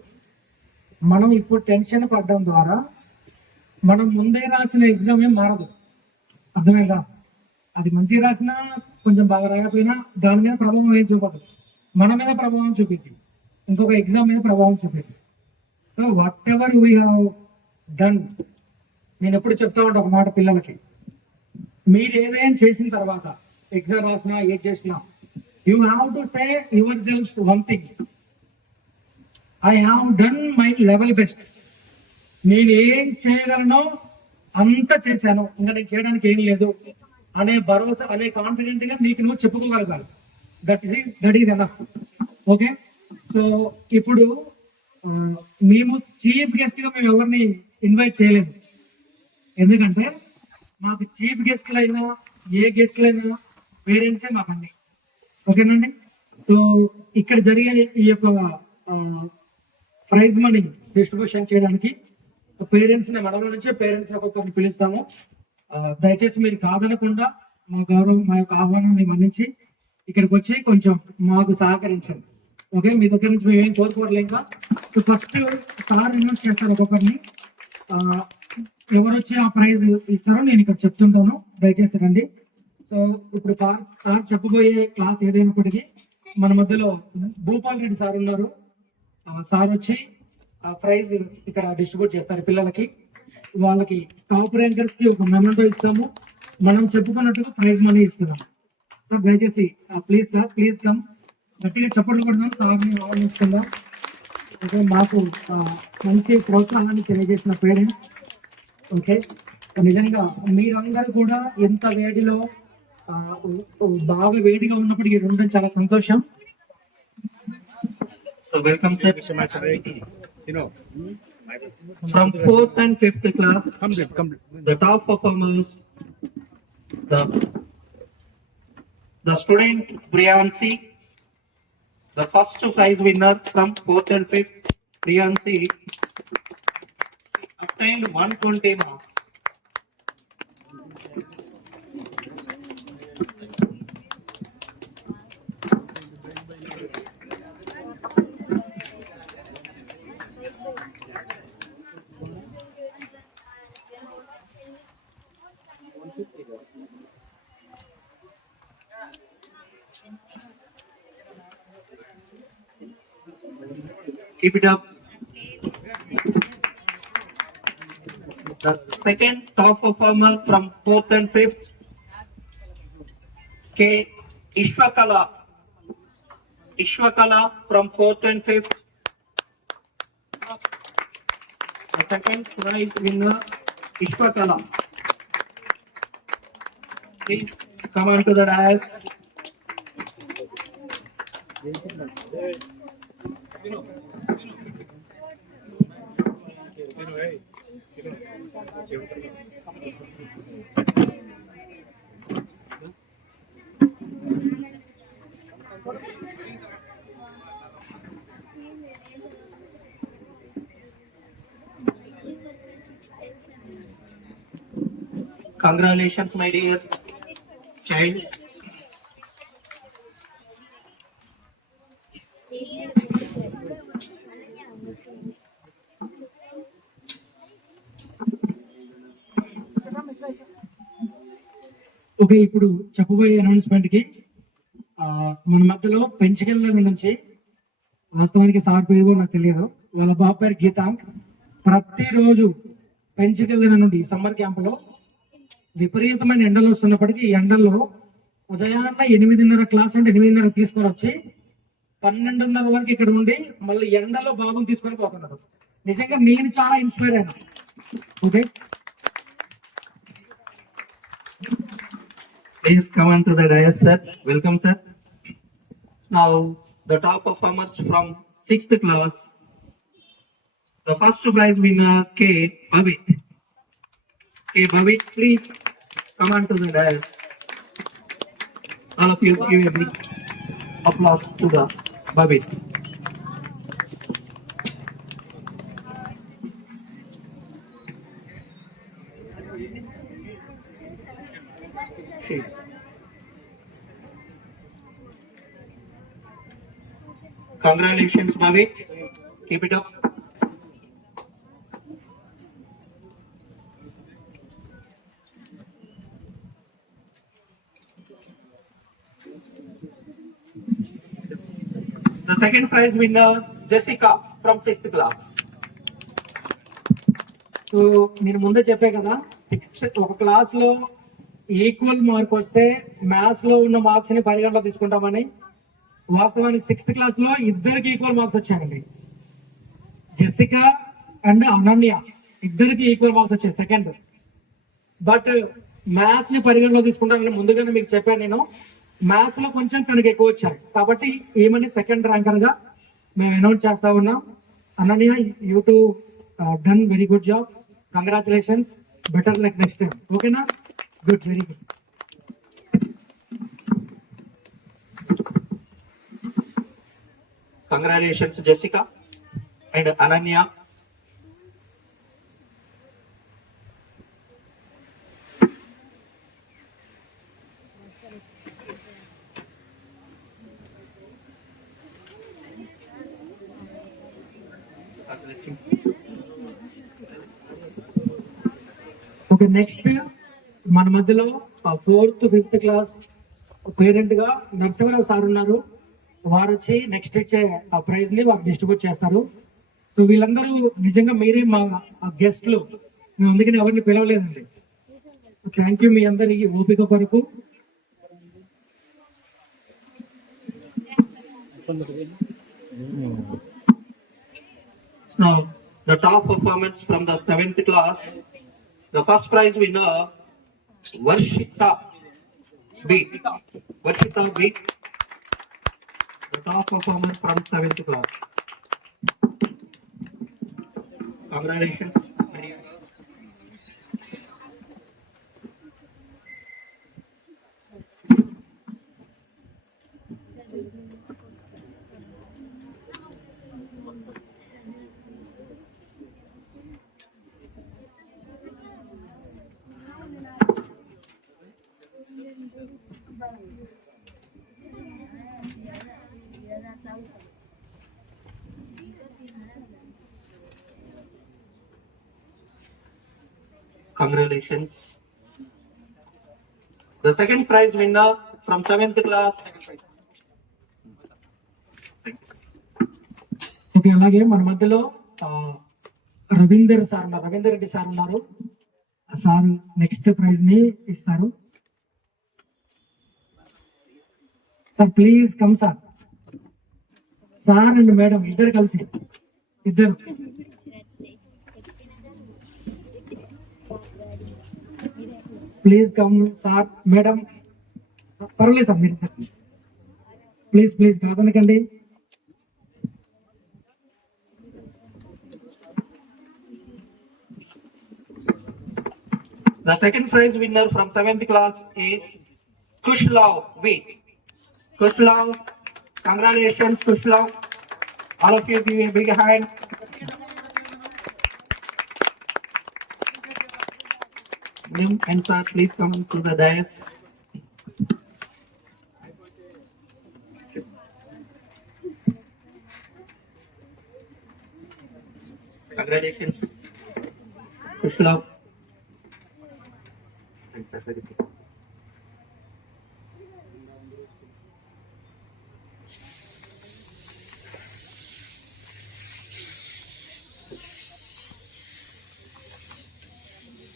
మనం ఇప్పుడు టెన్షన్ పడడం ద్వారా మనం ముందే రాసిన ఎగ్జామ్ ఏం మారదు. అర్థమైందా? అది మంచిగా రాసినా కొంచెం బాగా రాకపోయినా దాని మీద ప్రభావం ఏం చూపదు, మన మీద ప్రభావం చూపింది, ఇంకొక ఎగ్జామ్ మీద ప్రభావం చూపింది. So what ever we have done, నేను ఎప్పుడు చెప్తా ఉంటా ఒక మాట పిల్లలకి, మీరు ఏదైనా చేసిన తర్వాత ఎగ్జామ్ రాసినా ఏది చేసినా you have to say your self one thing, I have done my level best. నేను ఏం చేయగలనో అంత చేశాను, ఇంకా నేను చేయడానికి ఏం లేదు అనే భరోసా, అనే కాన్ఫిడెంట్ గా నీకు నువ్వు చెప్పుకోగలగాలి. That is enough. Okay, so ఇప్పుడు మేము చీఫ్ గెస్ట్ గా మేము ఎవరిని ఇన్వైట్ చేయలేము, ఎందుకంటే మాకు చీఫ్ గెస్ట్లైనా ఏ గెస్ట్లైనా పేరెంట్సే మాకండి. ఓకేనండి, సో ఇక్కడ జరిగే ఈ యొక్క ప్రైజ్ మనీ డిస్ట్రిబ్యూషన్ చేయడానికి పేరెంట్స్ ని, మనలో నుంచే పేరెంట్స్ ఒక్కొక్కరిని పిలుస్తాము. దయచేసి మీరు కాదనకుండా మా గౌరవం, మా యొక్క ఆహ్వానాన్ని మన్నించి ఇక్కడికి వచ్చి కొంచెం మాకు సహకరించండి. ఓకే, మీ దగ్గర నుంచి మేము ఏం కోరుకోవట్లేదు. ఇంకా సో ఫస్ట్ సార్ ఇన్వెస్ట్ చేస్తారు ఒక్కొక్కరిని, ఎవరు వచ్చి ఆ ప్రైజ్ ఇస్తారో నేను ఇక్కడ చెప్తుంటాను, దయచేసి రండి. సో ఇప్పుడు సార్ చెప్పబోయే క్లాస్ ఏదైనప్పటికీ మన మధ్యలో భూపాల్ రెడ్డి సార్ ఉన్నారు. సార్ వచ్చి ఆ ప్రైజ్ ఇక్కడ డిస్ట్రిబ్యూట్ చేస్తారు పిల్లలకి. వాళ్ళకి టాప్ ర్యాంకర్స్ కి ఒక మెమెంటో ఇస్తాము, మనం చెప్పుకున్నట్టుగా ప్రైజ్ మనీ ఇస్తున్నాం. సార్ దయచేసి ప్లీజ్ సార్, ప్లీజ్ కమ్. గట్టిగా చప్పట్లు కొడదాం, సార్ని ఆహ్వానిస్తున్నాం. ఓకే, మాకు మంచి ప్రోత్సాహాన్ని తెలియజేసిన పేరెంట్స్. ఓకే, నిజంగా మీరందరూ కూడా ఎంత వేడిలో బాగా వేడిగా ఉన్నప్పటికీ ఉండడం చాలా సంతోషం. So welcome sir. From 4th and 5th class, the top performers, the student Priyansi, the first prize winner from 4th and 5th, Priyansi, obtained 120 marks. Keep it up. The second top performer from 4th and 5th, K. Ishwakala. Ishwakala from 4th and 5th. The second prize winner, Ishwakala. Please come on to the dais. Congratulations, my dear child. Okay, ఇప్పుడు చెప్పబోయే announcement కి మన మధ్యలో పెంచికెళ్ళ నుంచి, వాస్తవానికి sir పేరు కూడా నాకు తెలియదు, వాళ్ళ బాబు పేరు గీతాంక్. ప్రతిరోజు పెంచికెళ్ళిన నుండి సమ్మర్ క్యాంప్ లో విపరీతమైన ఎండలు వస్తున్నప్పటికీ ఈ ఎండల్లో ఉదయాన్నే 8:30 క్లాస్ అంటే 8:30 తీసుకొని వచ్చి 12:30 వరకు ఇక్కడ ఉండి మళ్ళీ ఎండలో బాబుని తీసుకొని పోతున్నారు. నిజంగా నేను చాలా ఇన్స్పైర్ అయినా. Okay, Please come on to the dais, sir. Welcome, sir. Now, the top performers from 6th class. The first prize winner, K. Bhavit. K. Bhavit, please come on to the dais. All of you give a big applause to the Bhavit. Congratulations, Bhavik. Keep it up. The second prize winner, Jessica from 6th class. So నేను ముందే చెప్పే కదా, sixth ఒక class లో equal mark వస్తే maths లో ఉన్న marks ని పరిగణలో తీసుకుంటామని. వాస్తవానికి 6th క్లాస్ లో ఇద్దరికి ఈక్వల్ మార్క్స్ వచ్చాయండి. జెసికా అండ్ అనన్య ఇద్దరికి ఈక్వల్ మార్క్స్ వచ్చాయి సెకండ్. బట్ మ్యాథ్స్ ని పరిగణలో తీసుకుంటానని ముందుగానే మీకు చెప్పాను నేను. మ్యాథ్స్ లో కొంచెం తనకి ఎక్కువ వచ్చాయి కాబట్టి ఏమని సెకండ్ ర్యాంకర్ గా మేము అనౌన్స్ చేస్తా ఉన్నాం. Ananya, you two done very good job. Congratulations, better like next time. ఓకేనా? Good, very good. Congratulations, Jessica and Ananya. Okay, next మన మధ్యలో 4th 5th క్లాస్ పేరెంట్ గా నరసింహరావు సార్ ఉన్నారు. వారు వచ్చి నెక్స్ట్ ఇచ్చే ఆ ప్రైజ్ ని వారు డిస్ట్రిబ్యూట్ చేస్తారు. సో వీళ్ళందరూ నిజంగా మీరే మా గెస్ట్లు, మేము అందుకని ఎవరిని పిలవలేదండి. థ్యాంక్ యూ మీ అందరి ఓపిక కొరకు. Now, the top performance from the 7th class, the first prize winner, Varshita B. Varshita B, the top performer from 7th class. Congratulations. Congratulations. The second prize winner from 7th class. Okay, అలాగే మన మధ్యలో Ravinder sir ఉన్నారు, Ravinder Reddy sir ఉన్నారు. Sir next prize ని ఇస్తారు. Sir please come sir. Sir and madam ఇద్దరు కలిసి, ఇద్దరు ప్లీజ్ కమ్. సార్ మేడం పర్వాలేదు సార్, మీరు ప్లీజ్ ప్లీజ్ కాదనకండి. The second prize winner from 7th class is Kushlav B. Kushlav, congratulations, Kushlav. All of you give a big hand. Ma'am and sir, please come to the dais. Congratulations, Kushlav.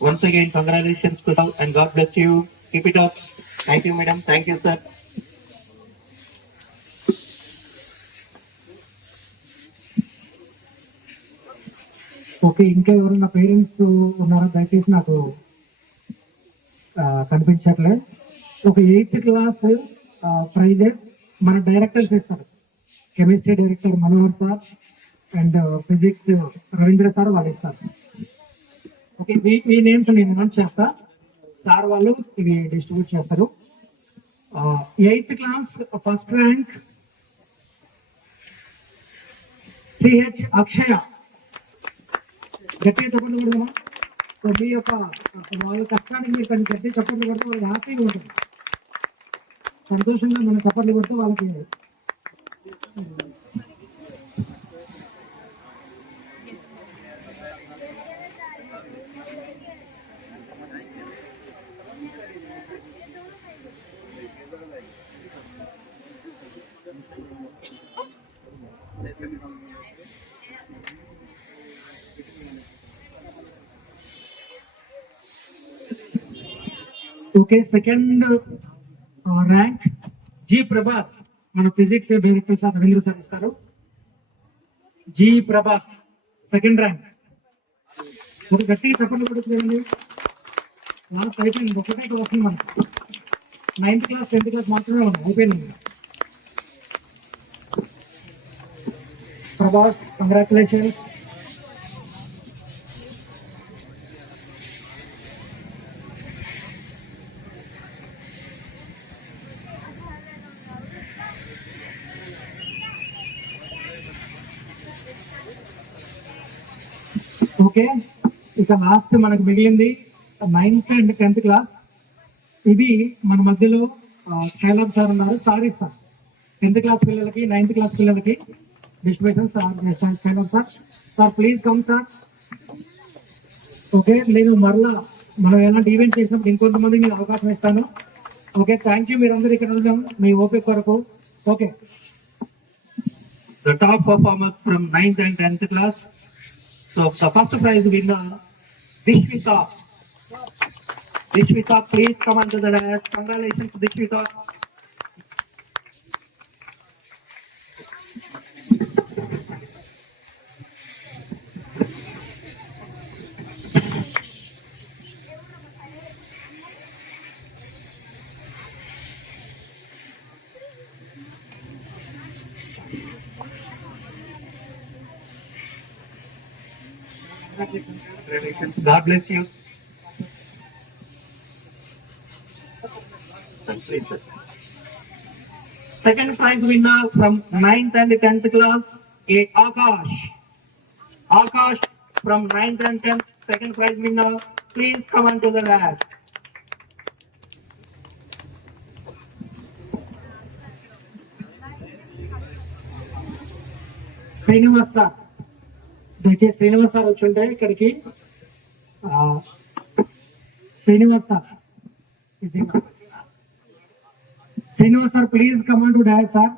Once again, congratulations, Kushlav, and God bless you. Keep it up. Thank you, madam. Thank you, sir. Okay, ఇంకా ఎవరైనా parents ఉన్నారా? దయచేసి నాకు కనిపించట్లే. ఒక 8th class prices మన directors ఇస్తారు. Chemistry director Manohar sir and physics Ravindra sir వాళ్ళు ఇస్తారు. ఓకే, ఈ నేమ్స్ నేను అనౌన్స్ చేస్తా, సార్ వాళ్ళు ఇవి డిస్ట్రిబ్యూట్ చేస్తారు. 8th class first rank CH Akshaya. గట్టిగా చెప్పండి కూడా. సో మీ యొక్క వాళ్ళ కష్టానికి మీరు కొన్ని గట్టి చప్పట్లు కొడితే వాళ్ళకి హ్యాపీగా ఉంటుంది, సంతోషంగా మనం చప్పట్లు కొడితే వాళ్ళకి okay, second rank G Prabhas, మన physics director sir Ravindra sir ఇస్తారు. G Prabhas second rank. ఒక గట్టిగా చెప్పండి కూడా చూడండి. లాస్ట్ అయిపోయింది, ఒకటే వస్తుంది మనకి. 9th క్లాస్ 10th క్లాస్ మాత్రమే ఉంది, అయిపోయింది. ప్రభాస్, కంగ్రాచులేషన్స్. ఓకే, ఇక లాస్ట్ మనకు మిగిలింది 9th and 10th క్లాస్. ఇది మన మధ్యలో శైలాబ్ సార్ ఉన్నారు, సార్ ఇస్తారు 10th క్లాస్ పిల్లలకి 9th క్లాస్ పిల్లలకి distribution. Shailab sir, sir please come sir. Okay, నేను మరలా మనం ఎలాంటి ఈవెంట్ చేసినప్పుడు ఇంకొంతమంది మీకు అవకాశం ఇస్తాను. Okay, thank you. మీరందరూ ఇక్కడ ఉందాం మీ ఓపిక కొరకు. Okay, The top performers from 9th and 10th class. So the first prize winner, Dishwita. Dishwita, please come onto the dais. Congratulations, Dishwita. Congratulations. God bless you. Second prize winner from 9th and 10th class, Akash. Akash from 9th and 10th, second prize winner. Please come onto the dais. Srinivas sir, దయచేసి Srinivas sir వచ్చి ఉంటే ఇక్కడికి. Srinivas sir, Srinivas sir please come on to dais sir.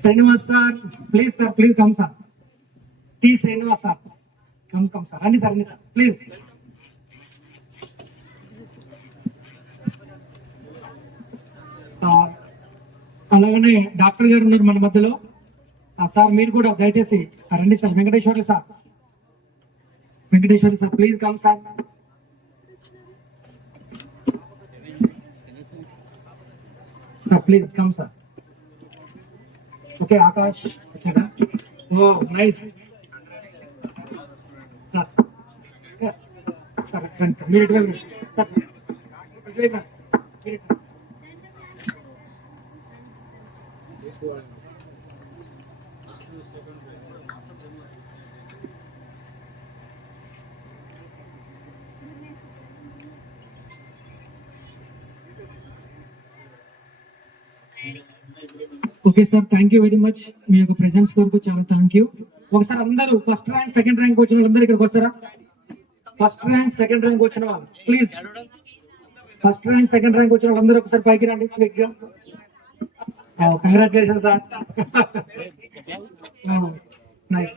Srinivas sir please sir, please come sir. T Srinivas sir, come sir, రండి sir, రండి sir please. అలాగనే doctor గారు ఉన్నారు మన మధ్యలో. సార్ మీరు కూడా దయచేసి రండి sir. Venkateswarlu sir, Venkateswarlu sir please come sir. Sir please come sir. Okay, Akash వచ్చాడా? Oh nice sir. సార్ రండి సార్, మీరు ఇటువైపు రండి. సార్ ఇటువైపు రండి. మీరు ఇటు రండి. Okay sir, thank you very much. మీ యొక్క ప్రెజెన్స్ కొరకు చాలా థ్యాంక్ యూ. ఒకసారి అందరూ ఫస్ట్ ర్యాంక్ సెకండ్ ర్యాంక్ వచ్చిన వాళ్ళందరూ ఇక్కడికి వస్తారా? ఫస్ట్ ర్యాంక్ సెకండ్ ర్యాంక్ వచ్చిన వాళ్ళు please. First rank second rank వచ్చిన వాళ్ళందరూ ఒకసారి పైకి రండి క్విక్ గా. Congratulation sir, nice.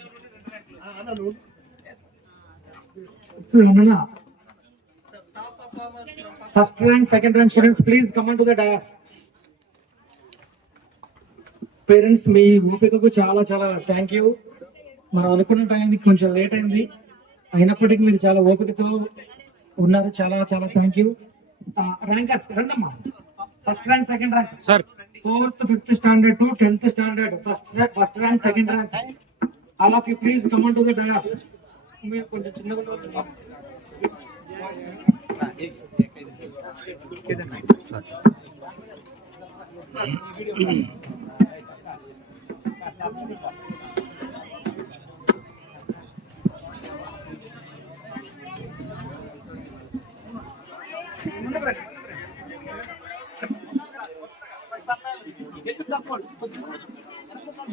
First rank second rank students please come on to the dias. Parents మీ ఓపికకు చాలా చాలా థ్యాంక్ యూ. మనం అనుకున్న టైంకి కొంచెం లేట్ అయింది, అయినప్పటికీ మీరు చాలా ఓపికతో ఉన్నారు. చాలా చాలా థ్యాంక్ యూ. ర్యాంకర్స్ రండమ్మా. First rank second rank sir, 4th 5th standard to 10th standard, first rank second rank. All of you please come on to the dais. మీరు కొంచెం చిన్నగా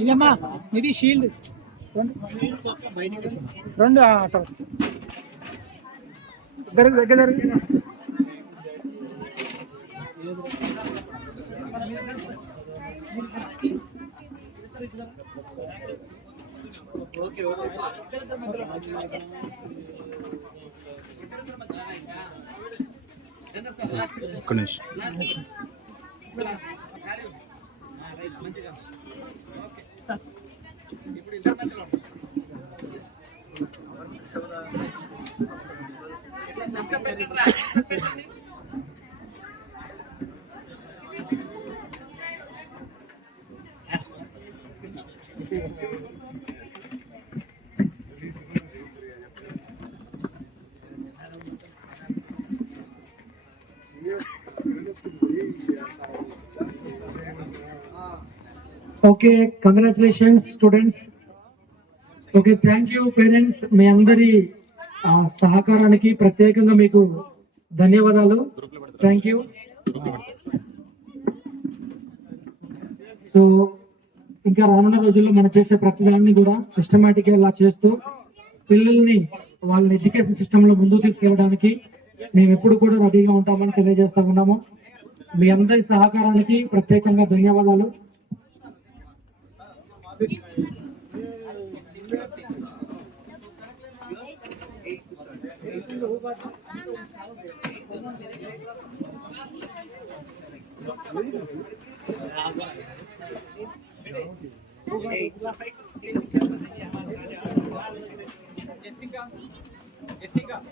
ఇదమ్మా, ఇది షీల్డ్ రెండు ఆటో దగ్గర ఒక్క నిమిషం. Okay, congratulations students. Okay, thank you parents. మీ అందరి సహకారానికి ప్రత్యేకంగా మీకు ధన్యవాదాలు. Thank you. సో ఇంకా రానున్న రోజుల్లో మనం చేసే ప్రతిదాన్ని కూడా సిస్టమేటిక్ గా ఇలా చేస్తూ పిల్లల్ని వాళ్ళ ఎడ్యుకేషన్ సిస్టమ్ లో ముందుకు తీసుకెళ్ళడానికి మేము ఎప్పుడు కూడా రెడీగా ఉంటామని తెలియజేస్తా ఉన్నాము. మీ అందరి సహకారానికి ప్రత్యేకంగా ధన్యవాదాలు. Jessica.